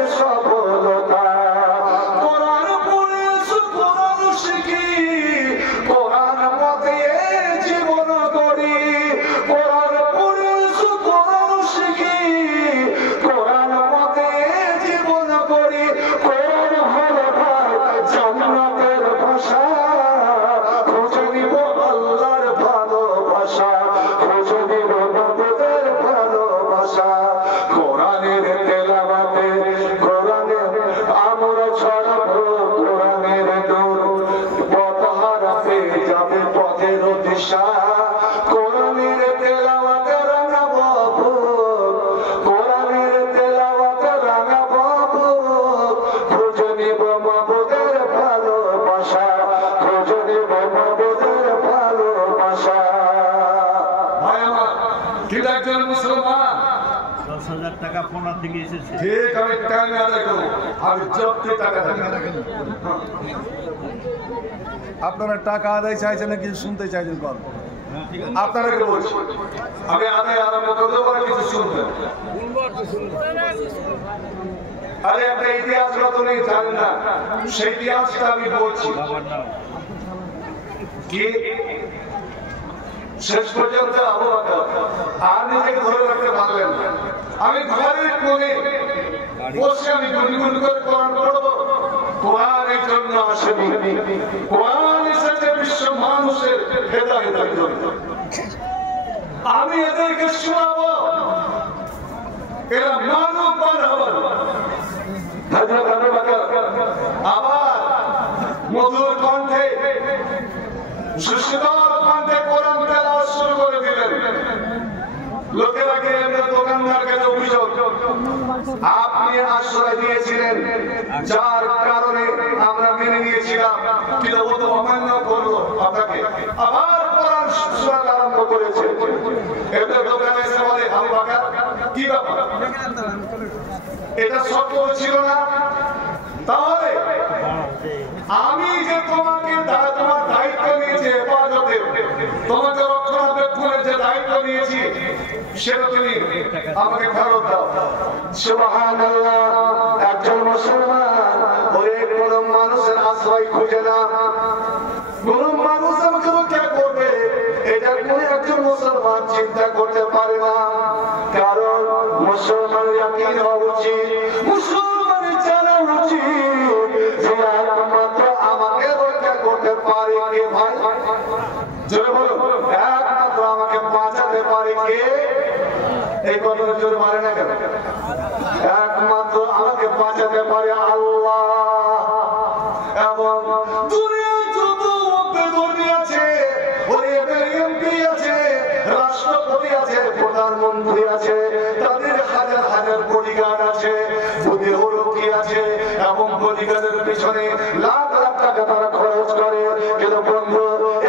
টাকা ফোনা থেকে এসেছে। ঠিক, আমি টাইমে আদায় করবো, আমি জব্দে টাকা দেব। আপনারা টাকা আদায় চাইছেন না কিছু শুনতে চাইছেন? কর আপনাকে বলছি, আমি আদায় আরম্ভ করতে পারে কিছু শুনবেন। আরে একটা ইতিহাস তুমি জানেন না, সেই ইতিহাসটা আমি বলছি। কি শেষ পর্যন্ত আবু বকর আর নিজেকে ধরে রাখতে পারলেন না। আমি ঘরের কোণে বসে আমি গুনগুন করে কোরআন পড়বো। কোরআনের জন্য আসেনি, কোরআন এসেছে বিশ্ব মানুষের হেদায়েতের জন্য। আমি এদেরকে শোনাবো, এরা মানব বানাবো। হযরত আবু বকর আবার মধুর কণ্ঠে, সুশীতল কণ্ঠে কোরআন তেলাওয়াত শুরু করে দিলেন। লোকেরা গিয়ে দোকানদার কাছে অভিযোগ, আপনি আশ্রয় দিয়েছিলেন, যার কারণে আমরা মেনে নিয়েছিলাম, কিন্তু ও তো অমান্য করলো আপনাকে, আবার কোরআন শোনা আরম্ভ করেছে। এদের দোকানে এসে বলে, আবু বকর কি ব্যাপার, এটা সত্য ছিল না? তাহলে আমি যে তোমাকে তোমার দায়িত্ব নিয়েছি হেফাজতের, তোমাকে রক্ষণাবেক্ষণের যে দায়িত্ব নিয়েছি, সেটা তুমি আমাকে ফেরত দাও। সুবহানাল্লাহ। একজন মুসলমান ওই কোন মানুষের আশ্রয় খুঁজে না, কোন মানুষ আমাকে রক্ষা করবে, এটা কোন একজন মুসলমান চিন্তা করতে পারে না। কারণ মুসলমানের ইয়াকিন হওয়া উচিত, মুসলমানের জানা উচিত যে একমাত্র আমাকে রক্ষা করতে পারে কে? ভাই জোরে বলো, একমাত্র আমাকে বাঁচাতে পারে কে? এই কথাটা জোরে মারে না কেন? একমাত্র আমাকে বাঁচাতে পারে আল্লাহ। এবং দুনিয়ার যত ধর্মী আছে, এমপি আছে, রাষ্ট্রপতি আছে, প্রধানমন্ত্রী আছে, তাদের হাজার হাজার বডিগার্ড আছে, বুদ্ধিরক্ষী আছে, এবং বডিগার্ডের পিছনে লাখ লাখ টাকা তারা খরচ করে। কিন্তু বন্ধু,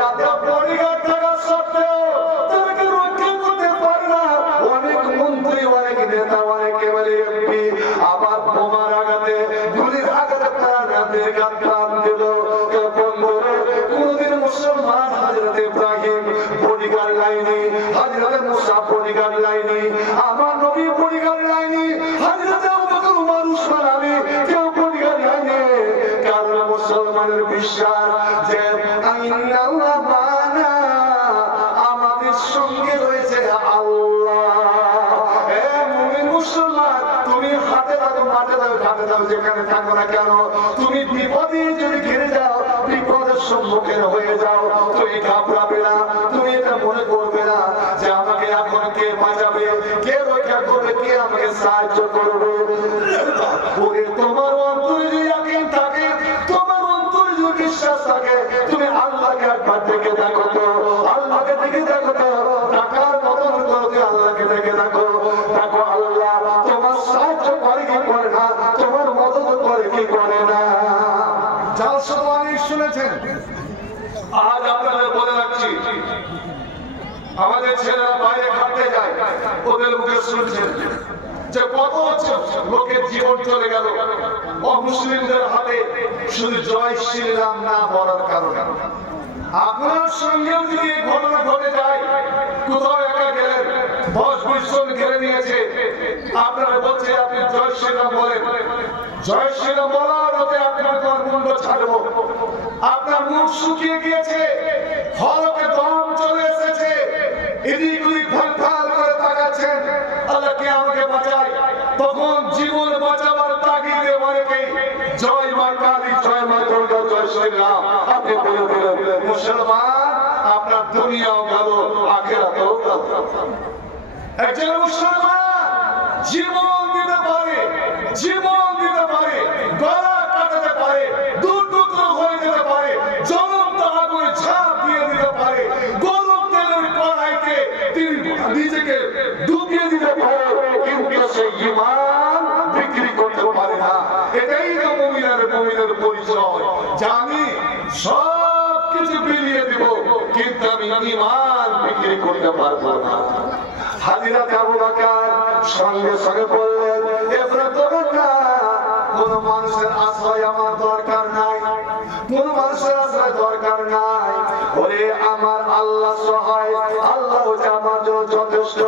এত বডিগার্ড থাকা সত্ত্বেও তাদেরকে রক্ষা করতে পারে না। অনেক মন্ত্রী, অনেক নেতা, অনেক এমপি আবার বোমার আঘাতে, গুলির আঘাতে তাদের প্রাণ দিল। কোনদিন মুসলমান হযরত ইব্রাহিম বডিগার্ড লাইনি, হযরত মুসা বডিগার্ড লাইনি, আমার নবী বডিগার্ড লাইনি, হযরত আবু বকর, উমর, উসমান, আলী কেউ বডিগার্ড লাইনি। কারণ মুসলমানের বিশ্বাস যে আইনাল্লাহ মানা, আমাদের সঙ্গে রয়েছে আল্লাহ। এ মুমিন মুসলমান, তুমি হাতে থাকো, মাঠে থাকো, ঘাটে থাকো, যেখানে থাকো না কেন, তুমি বিপদে যদি ঘিরে যাও, বিপদের সম্মুখীন হয়ে যাও, তুমি ঘাবড়াবে না, তুমি এটা মনে করবে না যে আমাকে এখন কে বাঁচাবে, কে রক্ষা করবে, কে আমাকে সাহায্য করবে। তোমার অন্তরে যদি ইয়াকিন থাকে, তোমার অন্তরে যদি বিশ্বাস থাকে, তুমি আল্লাহকে একবার দেখে দেখো তো, আল্লাহকে দেখে দেখো তো, টাকার বদল করো, আল্লাহকে দেখে দেখো, দেখো আল্লাহ তোমার সাহায্য করে কি করে না, তোমার মদত করে কি করে না। জালসা তো অনেক শুনেছেন, আজ আপনাদের বলে রাখছি, আমাদের ছেলেরা বাইরে ঘাটতে যায়, ওদের মুখে শুনছেন যে কত লোকের জীবন চলে গেল অমুসলিমদের হাতে, শুধু জয় শ্রীরাম না বলার কারণে। আপনার সঙ্গেও যদি ঘটনা ঘটে যায়, কোথাও একা গেলেন, 10-20 জন ঘিরে নিয়েছে, আপনারা বলছে আপনি জয় শ্রীরাম বলেন, জয় শ্রীরাম বলার হতে আপনার কর্মকাণ্ড ছাড়বো। আপনার মুখ শুকিয়ে গিয়েছে, হলকে দম চলে এসেছে, এদিক ওদিক ফাল ফাল করে তাকাচ্ছেন, আল্লাহ কে আমাকে বাঁচায়। তখন জীবন বাঁচাবার তাগিদে অনেকেই জয় মা কালী, জয় মা দুর্গা, জয় শ্রীরাম আপনি বলে দিলেন। মুসলমান, আপনার দুনিয়াও গেল, আখিরাতেও গেল। একজন মুসলমান জীবন দিতে পারে, জীবন দিতে পারে, গলা কাটাতে পারে, দু টুকরো হয়ে যেতে পারে, জ্বলন্ত আগুনে ঝাঁপ দিয়ে দিতে পারে, গরম তেলের কড়াইতে তিনি নিজেকে ডুবিয়ে দিতে পারে, কিন্তু সে ঈমান বিক্রি করতে পারে না। এটাই তো মুমিনের পরিচয়, যে আমি সব কিছু বিলিয়ে দিব, কিন্তু আমি ঈমান বিক্রি করতে পারবো না। হাজিরাতে আবু বকর সঙ্গে সঙ্গে বললেন, এফরাত করবেন না। কোন মানুষের আশ্রয় আমার দরকার নাই, কোন মানুষের আশ্রয় দরকার নাই। ওরে আমার আল্লাহ সহায়, আল্লাহ হচ্ছে আমার জন্য যথেষ্ট,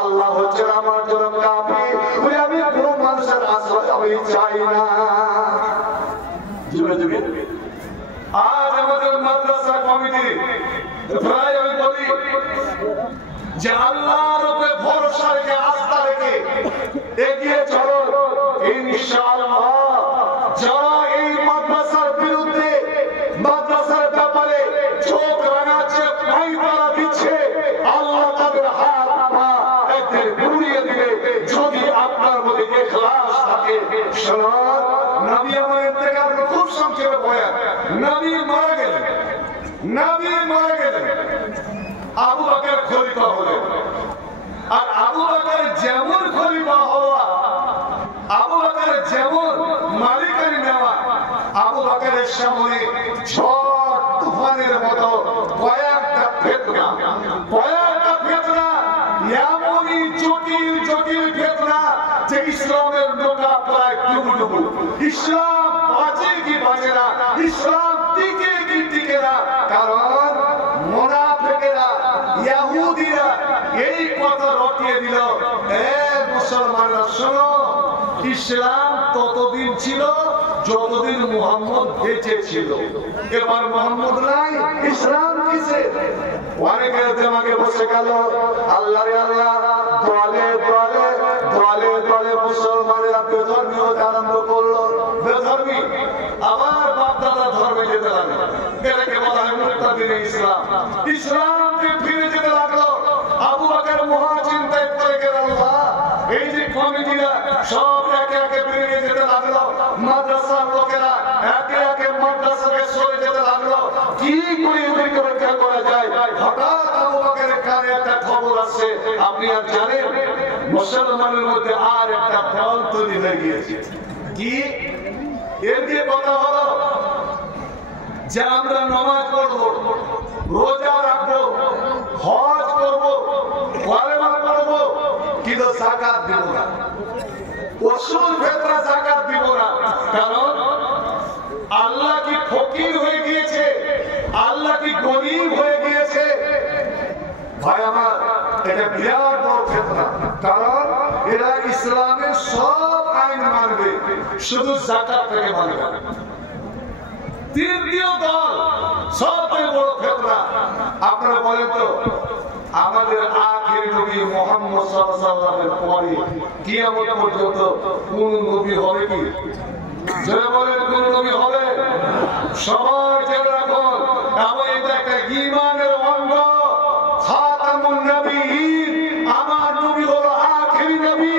আল্লাহ হচ্ছে আমার জন্য কাফি। ওরে আমি কোন মানুষের আশ্রয় আমি চাই না। জুড়ে জুড়ে আজ আমাদের মাদ্রাসা কমিটি প্রায় আমি বলি যে আল্লাহর উপরে ভরসা রেখে আস্থা রেখে এগিয়ে চলো, ইনশাআল্লাহ। যারা এই মাদ্রাসার বিরুদ্ধে, মাদ্রাসার ব্যাপারে চোখ রাঙাচ্ছে, পায়তারা দিচ্ছে, আল্লাহ তাদের হাত পা একদিন ঘুরিয়ে দিবে যদি আপনার মধ্যে ইখলাস থাকে। শুনুন, নবী আমার ইন্তেকাল খুব সংক্ষেপে বয়ান। নবী মারা গেলেন, নবী মারা গেলেন, আবু বকর খলিফা হলেন। আর আবু বকর যেমন খলিফা হওয়া, আবু বকর যেমন মালিকানি নেওয়া, আবু বকরের সামনে ঝড় তুফানের মতো কয়েকটা ফিতনা, কয়েকটা ফিতনা, এমনই জটিল জটিল ফিতনা যে ইসলামের নৌকা প্রায় ডুবুডুবু। ইসলাম বাঁচে কি বাঁচে না, ইসলাম টিকে কি টিকে না। কারণ মুনাফিকেরা, ইহুদিরা এই কথা রটিয়ে দিল, এ মুসলমানরা শোনো, ইসলাম ততদিন ছিল যতদিন মুহাম্মদ বেঁচে ছিল। এবার মুহাম্মদ নাই, ইসলাম কিসে? অনেকে আমাকে বসে গেল, আল্লাহ রে আল্লাহ, দলে দলে দলে দলে মুসলমানেরা বেধর্মী হতে আরম্ভ করলো। বেধর্মী আমার বাপ দাদা ধর্মে যেতে লাগলো, এটাকে বলা হয় মুক্তাদিনে ইসলাম। ইসলামকে ফিরে যেতে লাগলো। আবু বকর মহা চিন্তায় পড়ে গেল, আল্লাহ এই যে কমিটিরা সব একে একে বেরিয়ে যেতে লাগলো, মাদ্রাসার লোকেরা একে একে মাদ্রাসাকে সরে যেতে লাগলো, কি করে এদেরকে রক্ষা করা যায়? হঠাৎ আবু বকরের কানে একটা খবর আসছে, আপনি আর জানেন মুসলমানের মধ্যে আর একটা দল তৈরি হয়ে গিয়েছে। কি এর দিয়ে কথা হলো যে আমরা নামাজ পড়বো, রোজা রাখবো, হজ করবো, ওয়ালেমা করবো, কিন্তু যাকাত দিব না, ওসুল ফিতরা যাকাত দিব না। কারণ আল্লাহ কি ফকির হয়ে গিয়েছে? আল্লাহ কি গরিব হয়ে গিয়েছে? ভাই আমার, এটা বিরাট বড় ফিতনা। কারণ এরা ইসলামের সব আইন মানবে, শুধু যাকাত থেকে মানবে। তৃতীয় দল সবচেয়ে বড় ফিতনা। আপনারা বলেন তো, আমাদের আখির নবী মুহাম্মদ সাল্লাল্লাহু আলাইহি ওয়াসাল্লামের পরে কিয়ামত পর্যন্ত কোন নবী হবে কি? যারা বলেন কোন নবী হবে? সবাই জেনে রাখুন, এমন একটা ঈমানের অঙ্গ, খাতামুন নবীয়্যিন। আমার নবী হলো আখিরি নবী,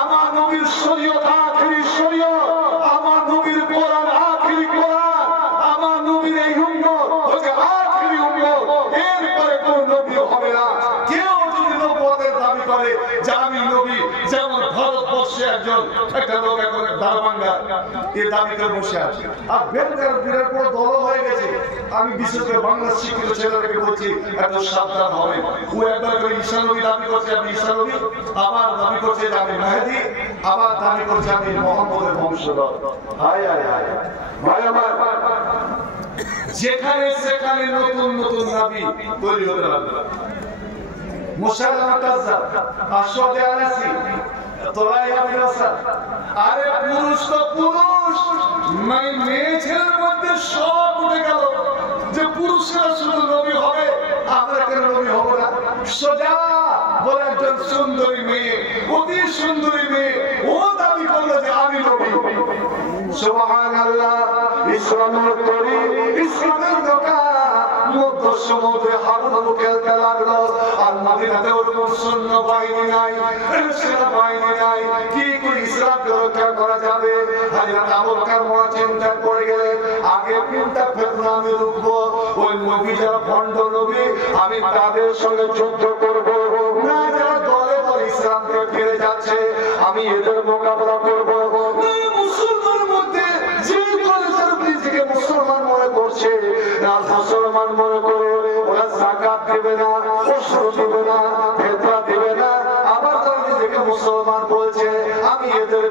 আমার নবীর শরীয়ত আখিরি শরীয়ত, আমার নবীর কোরআন আখিরি কোরআন, আমার নবীর এই উম্মত হচ্ছে আখিরি উম্মত। এরপরে কোন নবী হবে না। কেউ যদি নবুয়তের দাবি করে যে আমি নবী, যেমন ভারতবর্ষে একজন একটা লোক এখন দারবাঙ্গা এই দাবি করে বসে আছে, আর বিরাট বড় দল হয়ে গেছে। আমি বিশেষ করে বাংলার শিক্ষিত ছেলেদেরকে বলছি, এত সাবধান হবে। ও একবার করে ঈসা নবী দাবি করছে আমি ঈসা নবী, আবার দাবি করছে যে আমি মেহেদী, আবার দাবি করছে আমি মুহাম্মদের বংশধর। হায় হায় হায় ভাই আমার, যেখানে সেখানে নতুন নতুন নবী তৈরি হতে লাগলো। মুসাইলামা কাজ্জাব, আশওয়াদ আনাসি, তোলাই আবুল হাসান। আরে পুরুষ তো পুরুষ, মেয়ে ছেলের মধ্যে সব উঠে গেল যে পুরুষরা শুধু নবী হবে, আমরা কেন নবী হব না? সোজা বলে একজন সুন্দরী মেয়ে, অতি সুন্দরী মেয়ে, ও দাবি করলো যে আমি নবী। সুবহানাল্লাহ। ইসলামের তরি, ইসলামের দোকান মধ্য সমুদ্রে হাবুডুবু খেলতে লাগলো। আর মদিনাতে ওরকম সৈন্য বাহিনী নাই, সেনাবাহিনী নাই, কি করে ইসলামকে রক্ষা করা যাবে? হযরত আবু বকর মহা চিন্তায় পড়ে গেলেন, আগে কোনটা ফিতনা আমি রুখবো? ওই নবী যারা ভণ্ড নবী, আমি তাদের সঙ্গে যুদ্ধ করবো না, যারা দলে দলে ইসলামকে ফিরে যাচ্ছে আমি এদের মোকাবেলা করবো। মুসলমানের মধ্যে যে নিজেকে মুসলমান মনে করছে, মুসলমান মনে করে ওরা যাকাত দেবে না, ওসুল দেবে না, ফিতরা দেবে না, আবার তারা নিজেকে মুসলমান বলছে, আমি এদের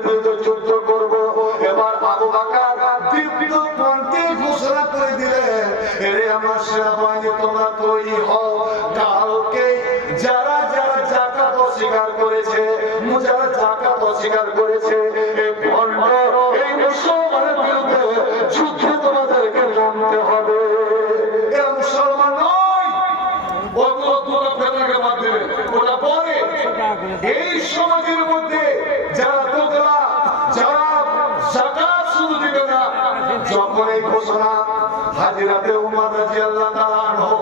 এই সমাজের মধ্যে যারা দোকলা, যারা যাকাত শুধু দিবে না, যখন এই ঘোষণা হাজিরাতে উমর রাদিয়াল্লাহু তাআলা আনহু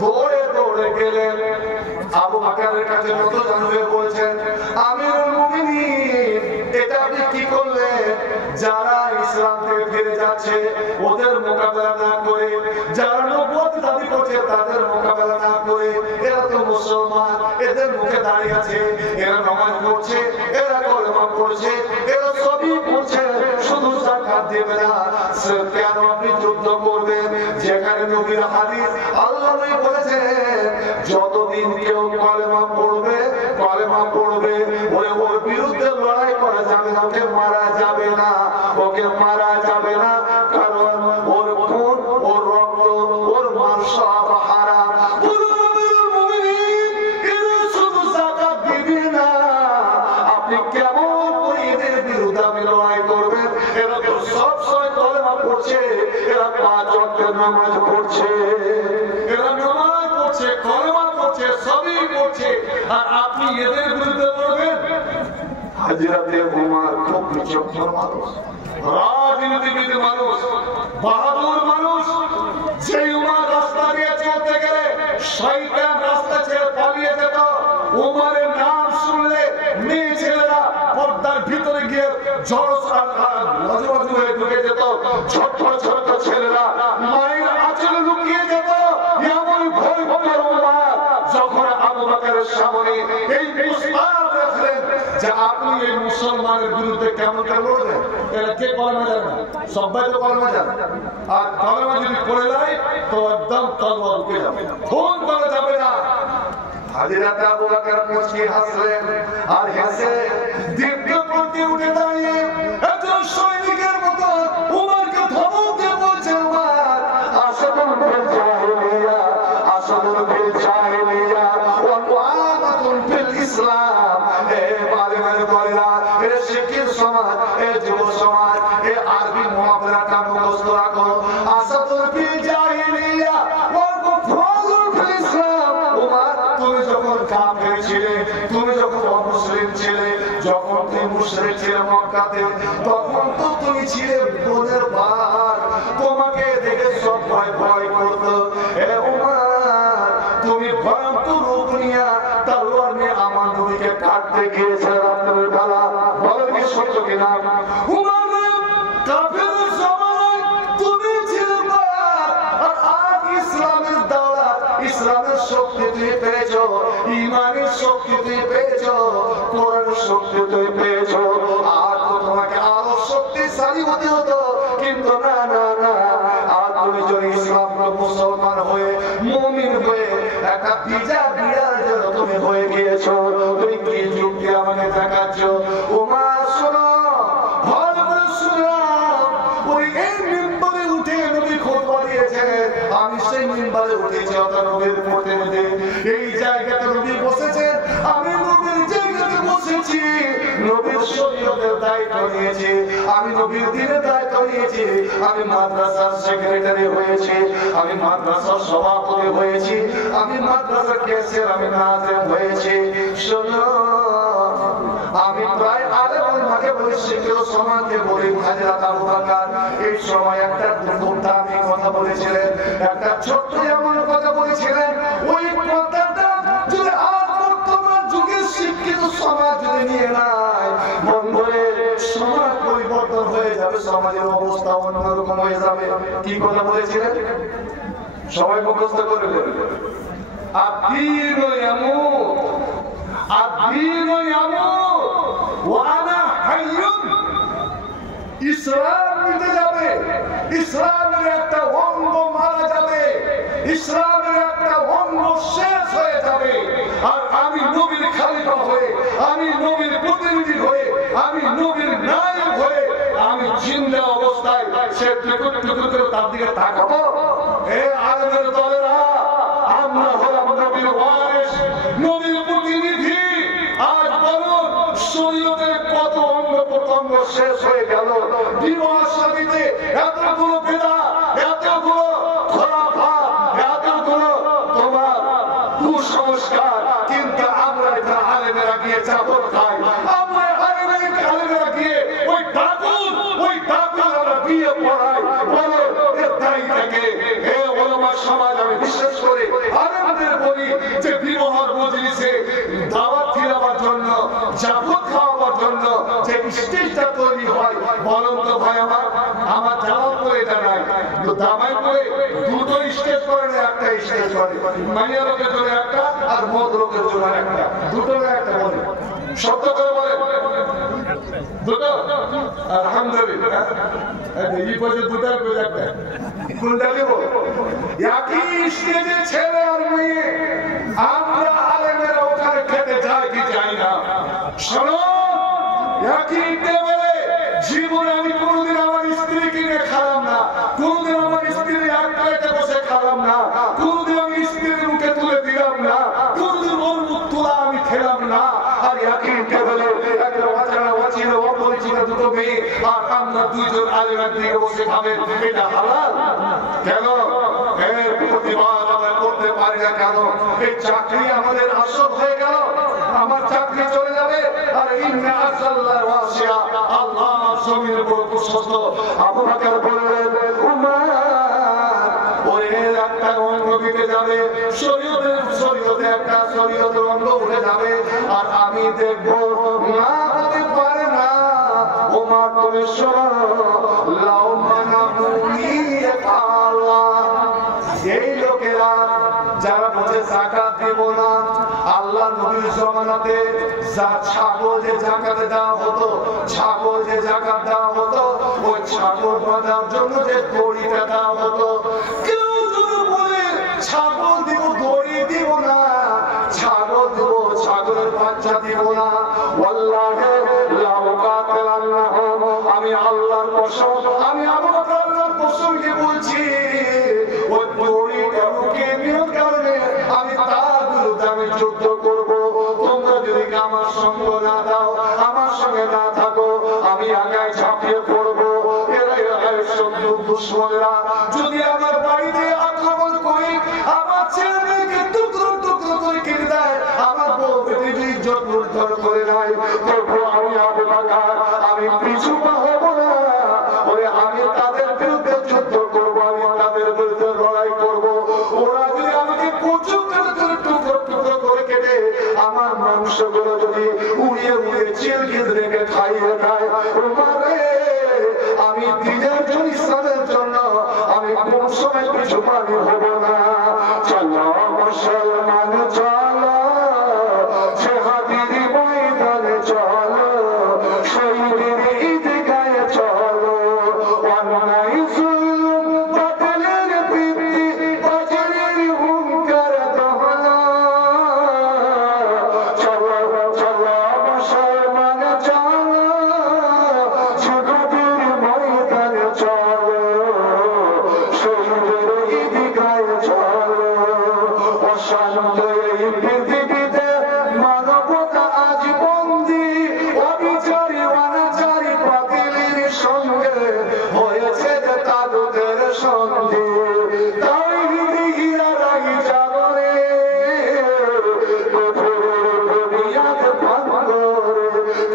দৌড়ে দৌড়ে গেলেন আবু বকরের কাছে নতজানু হয়ে বলছেন, আমিরুল মুমিনিন, এটা আপনি কি করলেন? যারা ইসলাম থেকে ফিরে যাচ্ছে ওদের মোকাবেলা না করে, যারা নবুয়ত দাবি করছে তাদের মোকাবেলা না করে, এরা তো মুসলমান, এদের মুখে দাঁড়িয়ে আছে, এরা নামাজ পড়ছে, এরা কলেমা পড়ছে, এরা সবই পড়ছে, শুধু যাকাত দেবে না, কেন আপনি যুদ্ধ করবেন? যেখানে নবীর হাদিস আল্লাহ নবী বলেছেন যতদিন কেউ কলেমা পড়বে ওর বিরুদ্ধে লড়াই করা যাবে না, ওকে মারা যাবে না, কারণ ওর খুন, ওর রক্ত, ওর মাল সব হারাম। শুধু যাকাত দিবি না, আপনি কেমন করে এদের বিরুদ্ধে আপনি লড়াই করবেন? এরা তো সব সময় কলেমা পড়ছে, এরা 5 ওয়াক্তের নামাজ পড়ছে, এরা নামাজ পড়ছে, কলেমা পড়ছে, সবই পড়ছে, আর আপনি এদের বিরুদ্ধে লড়বেন? হাজিরাতে উমর খুব বিচক্ষণ মানুষ, রাজনীতিবিদ মানুষ, বাহাদুর মানুষ। যে উমর রাস্তা দিয়ে চলতে গেলে শয়তান রাস্তা ছেড়ে পালিয়ে যেত, উমরের নাম শুনলে মেয়ে ছেলেরা পর্দার ভিতরে গিয়ে লজবাজু হয়ে ঢুকে যেত, ছোট্ট ছোট্ট ছেলেরা মায়ের আঁচলে লুকিয়ে যেত। এমন ভয় ভয় উমর যখন আবু বকরের সামনে এই প্রস্তাব রাখলেন যে আপনি এই মুসলমানের বিরুদ্ধে কেমন লড়বেন, এরা কে কলেমা জানে? সবাই তো কলেমা জানে, আর কলেমা যদি পড়ে যায় তো একদম তলোয়ার উঠে যাবে, খুন করা যাবে না। হাজিরাতে আবু বকর মুচকি হাসলেন, আর হেসে দীপ্ত প্রতি উঠে দাঁড়িয়ে একজন সৈনিকের মতো উমরকে ধমক দিয়ে বলছে, উমর আসাদুল ফিল জাহিলিয়া, আসাদুল ফিল জাহিলিয়া ওয়া মুআমাতুন ফিল ইসলাম। এ বালিমের কয়লা, এ শিক্ষিত সমাজ, এ যুব সমাজ, এ আরবি মুআমালাটা মুখস্থ রাখো। আসাদুল ফিল জাহিলিয়া ওয়া কুফরুল ফিল ইসলাম। উমর, তুমি যখন কাফের ছিলে, তুমি যখন অমুসলিম ছিলে, যখন তুমি মুশরিক ছিলে মক্কাতে, তখন তো তুমি ছিলে বোনের ভার, তোমাকে দেখে সব ভয় ভয় করতো। এ উমর, তুমি ভয়ঙ্কর রূপ নিয়ে তলোয়ার নিয়ে আমার নবীকে কাটতে গিয়েছে রাতের বেলা, বলো কি সত্য কিনা? উমর, কাফেরের জমানায় তুমি ছিলে ভার, আর আজ ইসলামের দাওলাত, ইসলামের শক্তি তুই পেয়েছো, ইমানের শক্তি তুই পেয়েছো, কোরআনের শক্তি তুই পেয়েছো, আর তো তোমাকে আরো শক্তিশালী হতে হতো, কিন্তু না না না, আর তুমি যদি ইসলাম মুসলমান হয়ে মুমিন হয়ে একটা ভিজা বিড়াল যেন তুমি হয়ে গিয়েছো, তুমি কি যুক্তি আমাকে দেখাচ্ছ? উমর শোনো, ভালো করে শুনো, ওই এই মিম্বরে উঠে নবী খুতবা দিয়েছে, আমি সেই মিম্বরে উঠেছি, অর্থাৎ নবীর প্রতিনিধি, এই জায়গাতে নবী বসেছেন, আমি নবীর জায়গাতে বসেছি, নবীর শরীয়তের দায়িত্ব নিয়েছি, আমি নবীর দ্বীনের দায়িত্ব নিয়েছি, আমি মাদ্রাসার সেক্রেটারি হয়েছি, আমি মাদ্রাসার সভাপতি হয়েছি, আমি মাদ্রাসার ক্যাশিয়ার, আমি নাজেম হয়েছি। শোনো, আমি প্রায় আলেম ওলামাকে বলি, শিক্ষিত সমাজকে বলি, হাজরত আবু বকর এই সময় একটা খুব দামি কথা বলেছিলেন, একটা ছোট্ট এমন কথা বলেছিলেন, ওই কথাটা যদি আর বর্তমান যুগের শিক্ষিত সমাজ যদি নিয়ে নেয়, বন্ধুরে সমাজ পরিবর্তন হয়ে যাবে, সমাজের অবস্থা অন্যরকম হয়ে যাবে। কি কথা বলেছিলেন? সবাই মুখস্থ করবে। আদিনু ইয়ামুত, আদিনু ইয়ামুত ওয়া আনা হাইয়ুন। ইসলাম মিটে যাবে, ইসলামের একটা অঙ্গ মারা যাবে, ইসলামের একটা অঙ্গ শেষ হয়ে যাবে, আর আমি নবীর খলিফা হয়ে, আমি নবীর প্রতিনিধি হয়ে, আমি নবীর নায়েব হয়ে, আমি জিন্দা অবস্থায় সে টুকুর টুকুর করে তার দিকে তাকাবো। এ আলেমের দলেরা, আমরা হলাম নবীর ওয়ারিস, নবীর প্রতিনিধি। আজ বলুন, শরীয়তের কত অঙ্গ প্রত্যঙ্গ শেষ হয়ে গেল, বিবাহ শাদীতে এতগুলো বিদআত, এতগুলো খোরাফাত, এতগুলো তোমার কুসংস্কার, কিন্তু আমরা এটা আলেমেরা গিয়ে চাপড় খাই। আমরা আলেমেরা গিয়ে ওই ডাকুর আমরা বিয়ে পড়াই, বলো এর দায়ী থাকে। হে ওলামা সমাজ, আমি বিশ্বাস করি আলেমদের বলি যে বিবাহর মজলিসে দাওয়াত খিলাবার জন্য, চাপড় খাওয়াবার জন্য যে স্টেজটা তৈরি হয়, বলুন তো ভাই আমার জামাল করে এটা নাই, তো দামাই করে দুটো স্টেজ করে না, একটা স্টেজ করে। মাইয়া লোকের জন্য একটা আর মদ লোকের জন্য একটা, দুটো না একটা বলে, সত্য করে বলে দুটো। আলহামদুলিল্লাহ, এই পাশে দুটার করে একটা, কোনটা দেব? একই স্টেজে ছেলে আর মেয়ে, আমরা আলেমেরা ওখানে খেতে যাই কি যাই না? শোনো, একই টেবিলে জীবনে আমি কোনদিন আমার স্ত্রীকে নিয়ে খালাম না, কোনদিন আমার স্ত্রীর এক প্লেটে বসে খালাম না, কোনদিন আমি স্ত্রীর মুখে তুলে দিলাম না, কোনদিন ওর মুখ তোলা আমি খেলাম না। আর একই টেবিলে একটা অজানা অচিনা অপরিচিত দুটো মেয়ে, আর আমরা দুইজন আলেমের দিকে বসে খাবেন, এটা হালাল? কেন এর প্রতিবাদ আমরা করতে পারি না? কেন এই চাকরি আমাদের আসল হয়ে গেল, আমার চাকরি চলে যাবে। আর ইন্না আসাল্লাহ ওয়াসিয়া, আল্লাহ জমিনের উপর প্রশস্ত। আবু বকর বললেন, উমর ওরে একটা অঙ্গ দিতে যাবে, শরীয়তে একটা শরীয়তের অঙ্গ উঠে যাবে, আর আমি দেখবো না হতে পারে না। ওমর তুমি শোনো, লাউ মানামুনি আল্লাহ, এই লোকেরা যারা বলে যাকাত দেব না, আল্লাহ নবীর জমানাতে যা ছাগল যে যাকাত দেওয়া হতো, ছাগল যে যাকাত দেওয়া হতো, ওই ছাগল বাঁধার জন্য যে দড়িটা দেওয়া হতো, কেউ যদি বলে ছাগল দিব, দড়ি দিব না, ছাগল দিব, ছাগলের বাচ্চা দিব না, ওয়াল্লাহি লাউ কাতালাল্লাহু, আমি আল্লাহর কসম, আমি আবু বকর আল্লাহর কসমকে বলছি, ওই দড়িটা রুকিয়ে নেওয়ার কারণে আমি তার বিরুদ্ধে আমি যুদ্ধ করব। তোমরা যদি আমার সঙ্গ না দাও, আমার সঙ্গে না থাকো, আমি আগায় ঝাঁপিয়ে পড়বো। দুশ্মনেরা যদি আমার বাড়িতে আক্রমণ করি, আমার ছেলে মেয়েকে টুকরো টুকরো করে কেটে দেয়, আমার বউ বেটির ইজ্জত লুণ্ঠন করে নেয়, তবু আমি আবু বকর আমি পিছু পা হব না। ওরে আমি তাদের বিরুদ্ধে যুদ্ধ করবো, আমি তাদের বিরুদ্ধে লড়াই করবো। ওরা যদি আমাকে প্রচুর টুকরো টুকরো করে কেটে আমার মাংসগুলো যদি উড়িয়ে উড়িয়ে চিলকে রেখে খাইয়ে দেয়, আমি দিনের জন্য, ইসলামের জন্য আমি কোন সময় পিছু পানি হব না। চলো মুসলমান চলো, জিহাদের ময়দানে চলো, শহীদের ঈদগাহে চলো, অন্যায় জুলুম বাতিলের বৃদ্ধি বাজারের হুঙ্কার দহনা। চলো চলো মুসলমান চলো, জিহাদের ময়দানে চলো, শহীদের ঈদগাহে চলো। অশান্ত এই পৃথিবীতে মানবতা আজ বন্দী, অবিচারী অনাচারী বাতিলের সঙ্গে হয়েছে যে তাদের সন্ধি। তাওহীদি হিরারাই জাগরে, কুফরের বুনিয়াদ ভাঙরে,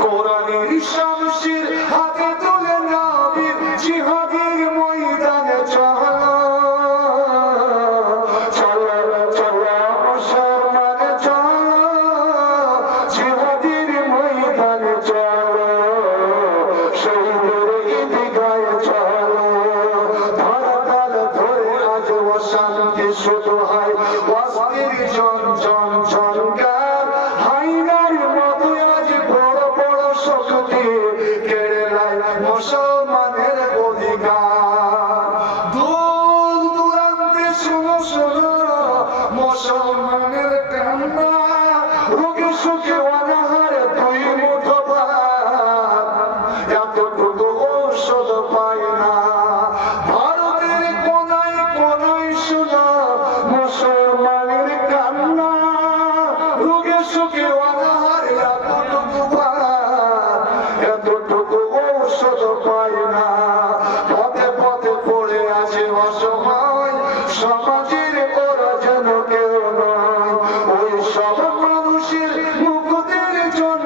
কোরআনের শামশির হাতে তুলে নবীর জিহাদের ময়দানে চলো। চলো চলো মুসলমান চলো, জিহাদের ময়দানে চলো, শহীদের ঈদগাহে চলো। ধরাতল ধরে আজ অশান্তি শুরু হয়, অস্থির ঝনঝন ঝনকার, হাইনার মতো আজ বড় বড় শক্তি কেড়ে নেয় মুসলমানের অধিকার। দূর দূরান্তে শোনো শোনো মুসলমানের কান্না, রোগে সুখে অনাহারে দুই মুঠো ভাত, এতটুকু ঔষধ পায় না। ভারতের কোনায় কোনায় শোনো মুসলমানের কান্না, রোগে সুখে অনাহারে এতটুকু ভাত, এতটুকু ঔষধ পায় না। পথে পথে পড়ে আছে অসহায়, সমাজের ওরা যেন কেউ নয়। ওই সব মানুষের মুকুটের জন্য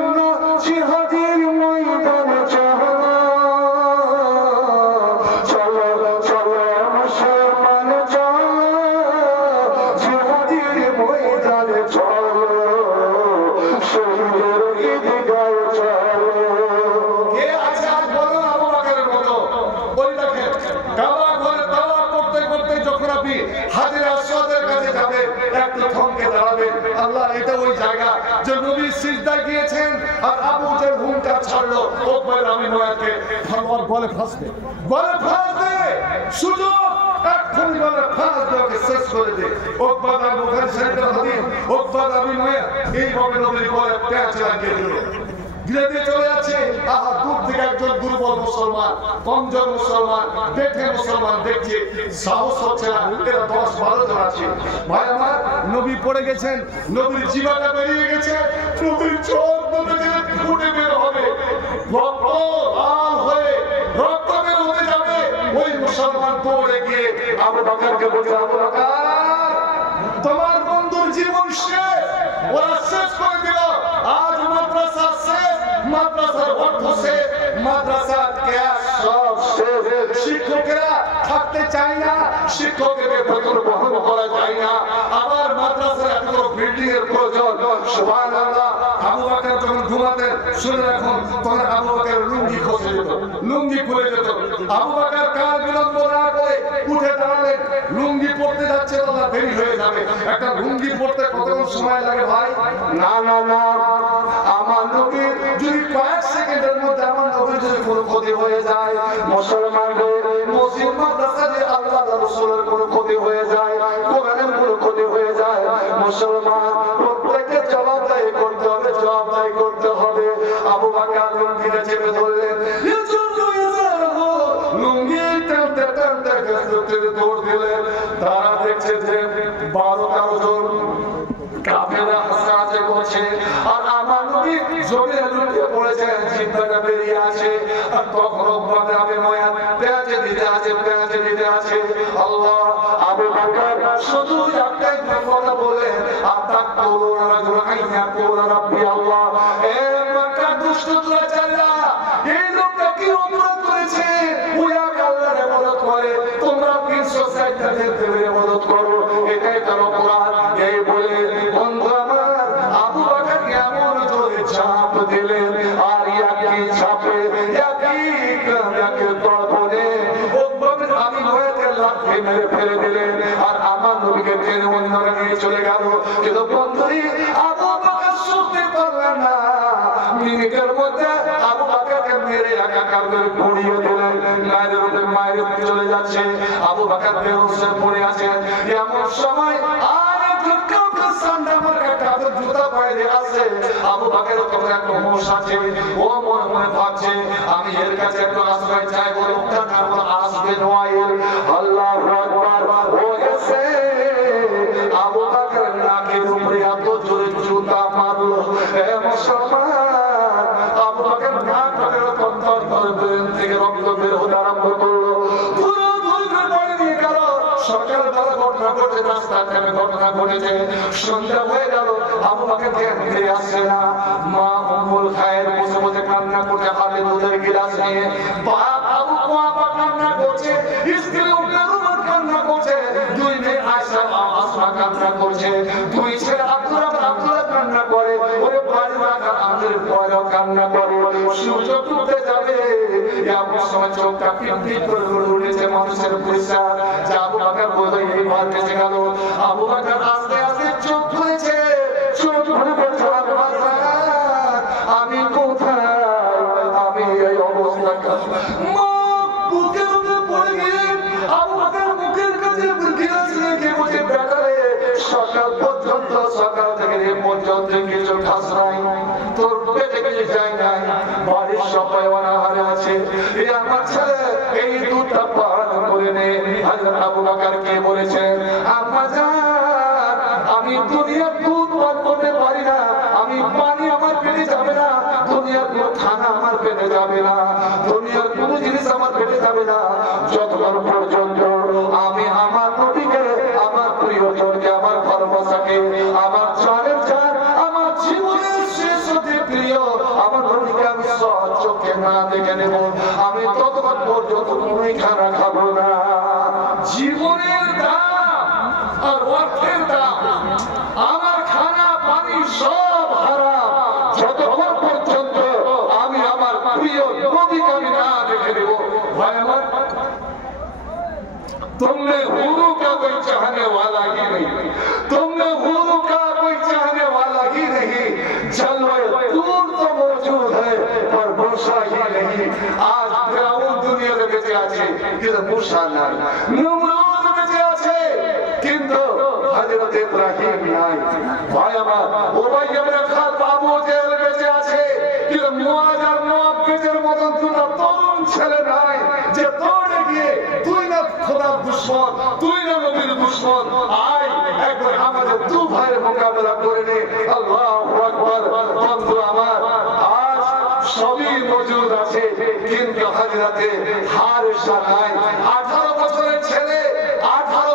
একটু থমকে দাঁড়াবেন। আল্লাহ এটা ওই জায়গা যে নবী সিজদায় গিয়েছেন আর আবু জাহেল হুঙ্কার ছাড়লো উকবা আমি নয়াকে তলোয়ার গলে ফাঁসবে, গলে ফাঁসবে, সুযোগ এক্ষুনি গলে ফাঁস দেওয়াকে শেষ করে দে। উকবা বুখারী শরীফের হাদিস, উকবা আমি নয়া এইভাবে নবীর গলে প্যাঁচ লাগিয়ে দিল, ধীরে ধীরে চলে যাচ্ছে। আহা, দূর থেকে একজন দুর্বল মুসলমান, কমজোর মুসলমান, দেখে মুসলমান দেখছে, সাহস হচ্ছে না, এরা 10-12 জন আছে। ভাই আমার, নবী পড়ে গেছেন, নবীর জীবনটা বেরিয়ে গেছে, নবীর চোখ দুটো থেকে ফুটে বের হবে, রক্ত লাল হয়ে রক্ত বের হতে যাবে। ওই মুসলমান দৌড়ে গিয়ে আবু বকরকে বলছে, আবু বকর তোমার বন্ধুর জীবন শেষ, ওরা শেষ করে দিল। আজ মাদ্রাসা শেষ, মাদ্রাসার অর্থ শেষ, মাদ্রাসার ক্যাশ সব শেষ। শিক্ষকেরা থাকতে চায় না, শিক্ষকের বেতন বহন করা যায় না, আবার মাদ্রাসার এত বড় বিল্ডিং এর প্রয়োজন। সুবহানাল্লাহ। আবু বকর যখন ঘুমাতেন, শুনে রাখুন, তখন আবু বকর লুঙ্গি খসে যেত, লুঙ্গি খুলে যেত। আবু বকর কাল বিলম্ব না করে উঠে দাঁড়ালেন, লুঙ্গি পড়তে যাচ্ছে, দাদা দেরি হয়ে যাবে। একটা লুঙ্গি পড়তে কতক্ষণ সময় লাগে ভাই? না না না, আমার নবীর যদি কয়েক সেকেন্ডের মধ্যে আমার নবীর যদি কোনো ক্ষতি হয়ে যায়, মুসলমানদের মসজিদ মাদ্রাসাতে আল্লাহ রাসূলের কোনো ক্ষতি হয়ে যায়, কোরআনের কোনো ক্ষতি হয়ে যায়, মুসলমান প্রত্যেককে জবাবদাহি করতে হবে, জবাবদাহি করতে হবে। আবু বকর লুঙ্গিটা চেপে ধরলেন, লুঙ্গি টানতে টানতে দৌড় দিলেন। তারা দেখছে যে 12-13 জন কাফেররা হাসাহাসি করছে, আর আমার নবী জমিনে লুটিয়ে পড়েছেন, জিহ্বাটা বেরিয়ে আছে, আর তখন উকবা আবু মুয়াত পেঁচে দিতে আছে, পেঁচে দিতে আছে। আল্লাহ, আবু বকর শুধু একটাই কথা বলে, আতাকুলুনা রাজুলান আইয়াকুলা রাব্বি আল্লাহ, এ মক্কা দুষ্ট দুরাচারীরা, এই লোকটা কি অপরাধ করেছে? ওরা আল্লাহর ইবাদত করে, তোমরা 360 দিনের ইবাদত করো, এটাই তার অপরাধ। এই বলে বন্ধু আমার আবু বকরকে এমন জোরে চাপ দিলেন, আর একই চাপে একই তর্পণে উকবা আমি নয়াকে লাথি মেরে ফেলে দিলেন, আর আমার নবীকে টেনে অন্যরা নিয়ে চলে গেল। কিন্তু বন্ধুরি আবু বকর শুনতে পারলেন না, মিনিটের মধ্যে আবু বকরকে মেরে একাকার করে পুড়িয়ে দিলেন, মায়ের উপরে মায়ের চলে যাচ্ছে, আবু বকর বেহুঁশ পড়ে আছেন। এমন সময় আবু বকর তখন একটা হোশ আছে, ও মনে মনে ভাবছে আমি এর কাছে একটু আশ্রয় চাই, বলে আসবে নয়। আল্লাহু আকবার। ও এসে আবু বকর নাকের উপরে এত জোরে জুতা মারলো, হে মুসলমান, আবু বকর নাক থেকে তত্তর করে ব্রেন থেকে রক্ত বের হতে আরম্ভ করলো। সকালবেলা ঘটনা ঘটে, রাস্তাঘাটে ঘটনা ঘটেছে, সন্ধ্যা হয়ে গেল, আবু বকর ধ্যান ফিরে আসছে না। মা উম্মুল খায়ের বসে বসে কান্না করছে, হাতে দুধের গিলাস নিয়ে। বাপ আবু কুয়াবা কান্না করছে, স্ত্রী উম্মে রুমান কান্না করছে, দুই মেয়ে আয়েশা আসমা কান্না করছে, দুই ছেলে আব্দুল্লাহ কান্না করে, ওরে বাড়ি রাখা আমাদের ভয়ও কান্না করে। সূর্য ডুবে যাবে, এমন সময় চোখটা পিট করে উঠেছে মানুষের পরিষ্কার। আবু বকর বলে এইবার বেঁচে গেল। আবু বকর আস্তে আস্তে চোখ খুলেছে, চোখ খুলে বলছে, আমি কোথায়, আমি এই অবস্থা। বুকের উপরে পড়ে গিয়ে আবু বকর মুখের কাছে গিলাস রেখে বসে বেটারে, সকাল পর্যন্ত, সকাল থেকে এ পর্যন্ত কিছু খাস নাই, তোর পেটে কিছু যায় নাই, বাড়ির সবাই অনাহারে আছে, এই আমার ছেলে এই দুধটা পান করে নে। হযরত আবু বকর কে বলেছেন, আম্মা জান, আমি দুনিয়ার দুধ পান করতে পারি না, আমি পানি আমার পেটে যাবে না, দুনিয়ার কোনো খানা আমার পেটে যাবে না, দুনিয়ার কোনো জিনিস আমার পেটে যাবে না, যতক্ষণ পর্যন্ত আমি আমার নবীকে, আমার প্রিয়জনকে, আমার ভালোবাসাকে, আমার জানের জান, আমার জীবনের শেষ হতে প্রিয় আমার নবীকে আমি চোখে না দেখে নেব, আমি ততক্ষণ পর্যন্ত কোনোই খানা খাবো না। জীবনের দাম আর অর্থের দাম, আমার খানা পানি সব হারাম, যতক্ষণ পর্যন্ত আমি আমার প্রিয় নবীকে আমি না দেখে নেব। ভাই আমার तुमने हुरू का कोई चाहने वाला ही नहीं, तुमने हुरू का कोई चाहने वाला ही नहीं। जलवे दूर तो मौजूद है पर मूसा ही नहीं। आज फिरौन दुनिया में बेঁচে আছে কিন্তু मूसा নাই, नमरूद বেঁচে আছে কিন্তু হযরত ইব্রাহিম নাই। ভাই আমার, উবাই ইবনে খালদ, আবু জেহেল বেঁচে আছে কিন্তু মুআজ আর মুআব্বিদের মতন দুটো তরুণ ছেলে নাই যে দৌড়ে গিয়ে তুই না খোদার দুশমন, তুই না নবীর দুশমন, আয় একবার আমাদের দু ভাইয়ের মোকাবেলা করে নে। আল্লাহু আকবার। বন্ধু আমার, আজ সবই মজুদ আছে কিন্তু হযরতে হারেসা নাই। 18 বছরের ছেলে, 16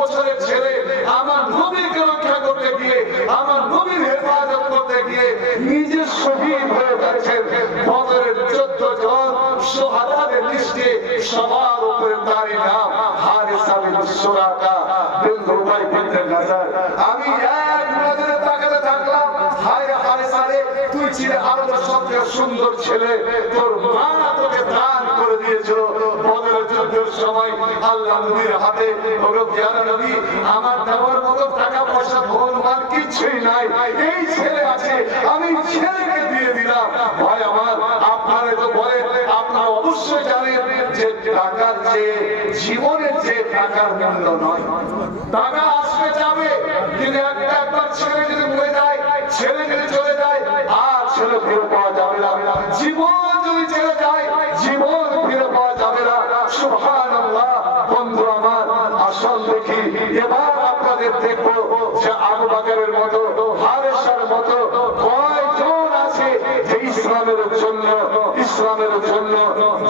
বছরের ছেলে আমার নবীকে রক্ষা করতে গিয়ে, আমার নবীর হেফাজত করতে গিয়ে নিজে শহীদ হয়ে গেছেন। বদরের 14 জন শহাদাদের লিস্টে সবার উপরে তার নাম হারেসা বিন সুরাকা বিন রুবাই বিন নাজার। আমি এক নজরে তাকাতে থাকলাম, হায় হারেসা রে, তুই ছিলে আরবের সবচেয়ে সুন্দর ছেলে, তোর মা তোকে দান করে দিয়েছিল বদরের যুদ্ধের সময় আল্লাহ নবীর হাতে। ওগো প্রিয় নবী, আমার দেওয়ার মতো টাকা পয়সা ধন মান কিছুই নাই, এই ছেলে আছে, আমি ছেলেকে দিয়ে দিলাম। ভাই আমার, আপনারা তো বলেন, আপনারা অবশ্যই জানেন যে টাকার চেয়ে জীবনের চেয়ে টাকার মূল্য নয়। টাকা আসবে যাবে কিন্তু একবার ছেলে যদি মরে যায়, ছেলে যদি চলে যায়, আর ছেলে ফিরে পাওয়া যাবে না। জীবন যদি চলে যায়, জীবন ফিরে পাওয়া যাবে না। সুবহানাল্লাহ। বন্ধু আমার, আসল দেখি এবার আপনাদের দেখবো যে আবু বকরের মতো, হারেসার মতো কয়জন আছে যে ইসলামের জন্য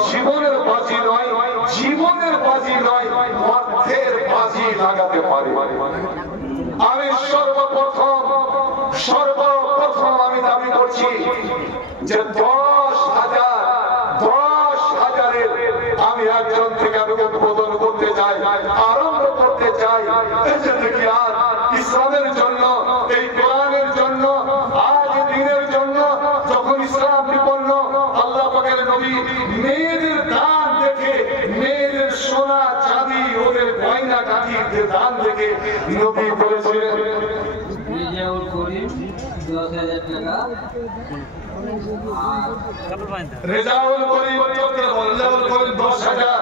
জীবনের বাজি নয়, জীবনের বাজি নয়, অর্থের বাজি লাগাতে পারে। আমি সর্বপ্রথম আমি দাবি করছি যে 10,000-10,000-এর আমি একজন থেকে আমি উদ্বোধন করতে চাই, আরম্ভ করতে চাই। এই যে দেখি আর ইসলামের জন্য, এই কোরআনের জন্য, আজ দিনের জন্য যখন ইসলাম বিপন্ন, আল্লাহ পাকের নবী মেয়েদের দান দেখে, মেয়েদের সোনা চাঁদি ওদের গয়না কাঠির দান দেখে নবী বলেছিলেন রেজাউল করিম 10,000 টাকা। রেজাউল করিম 10,000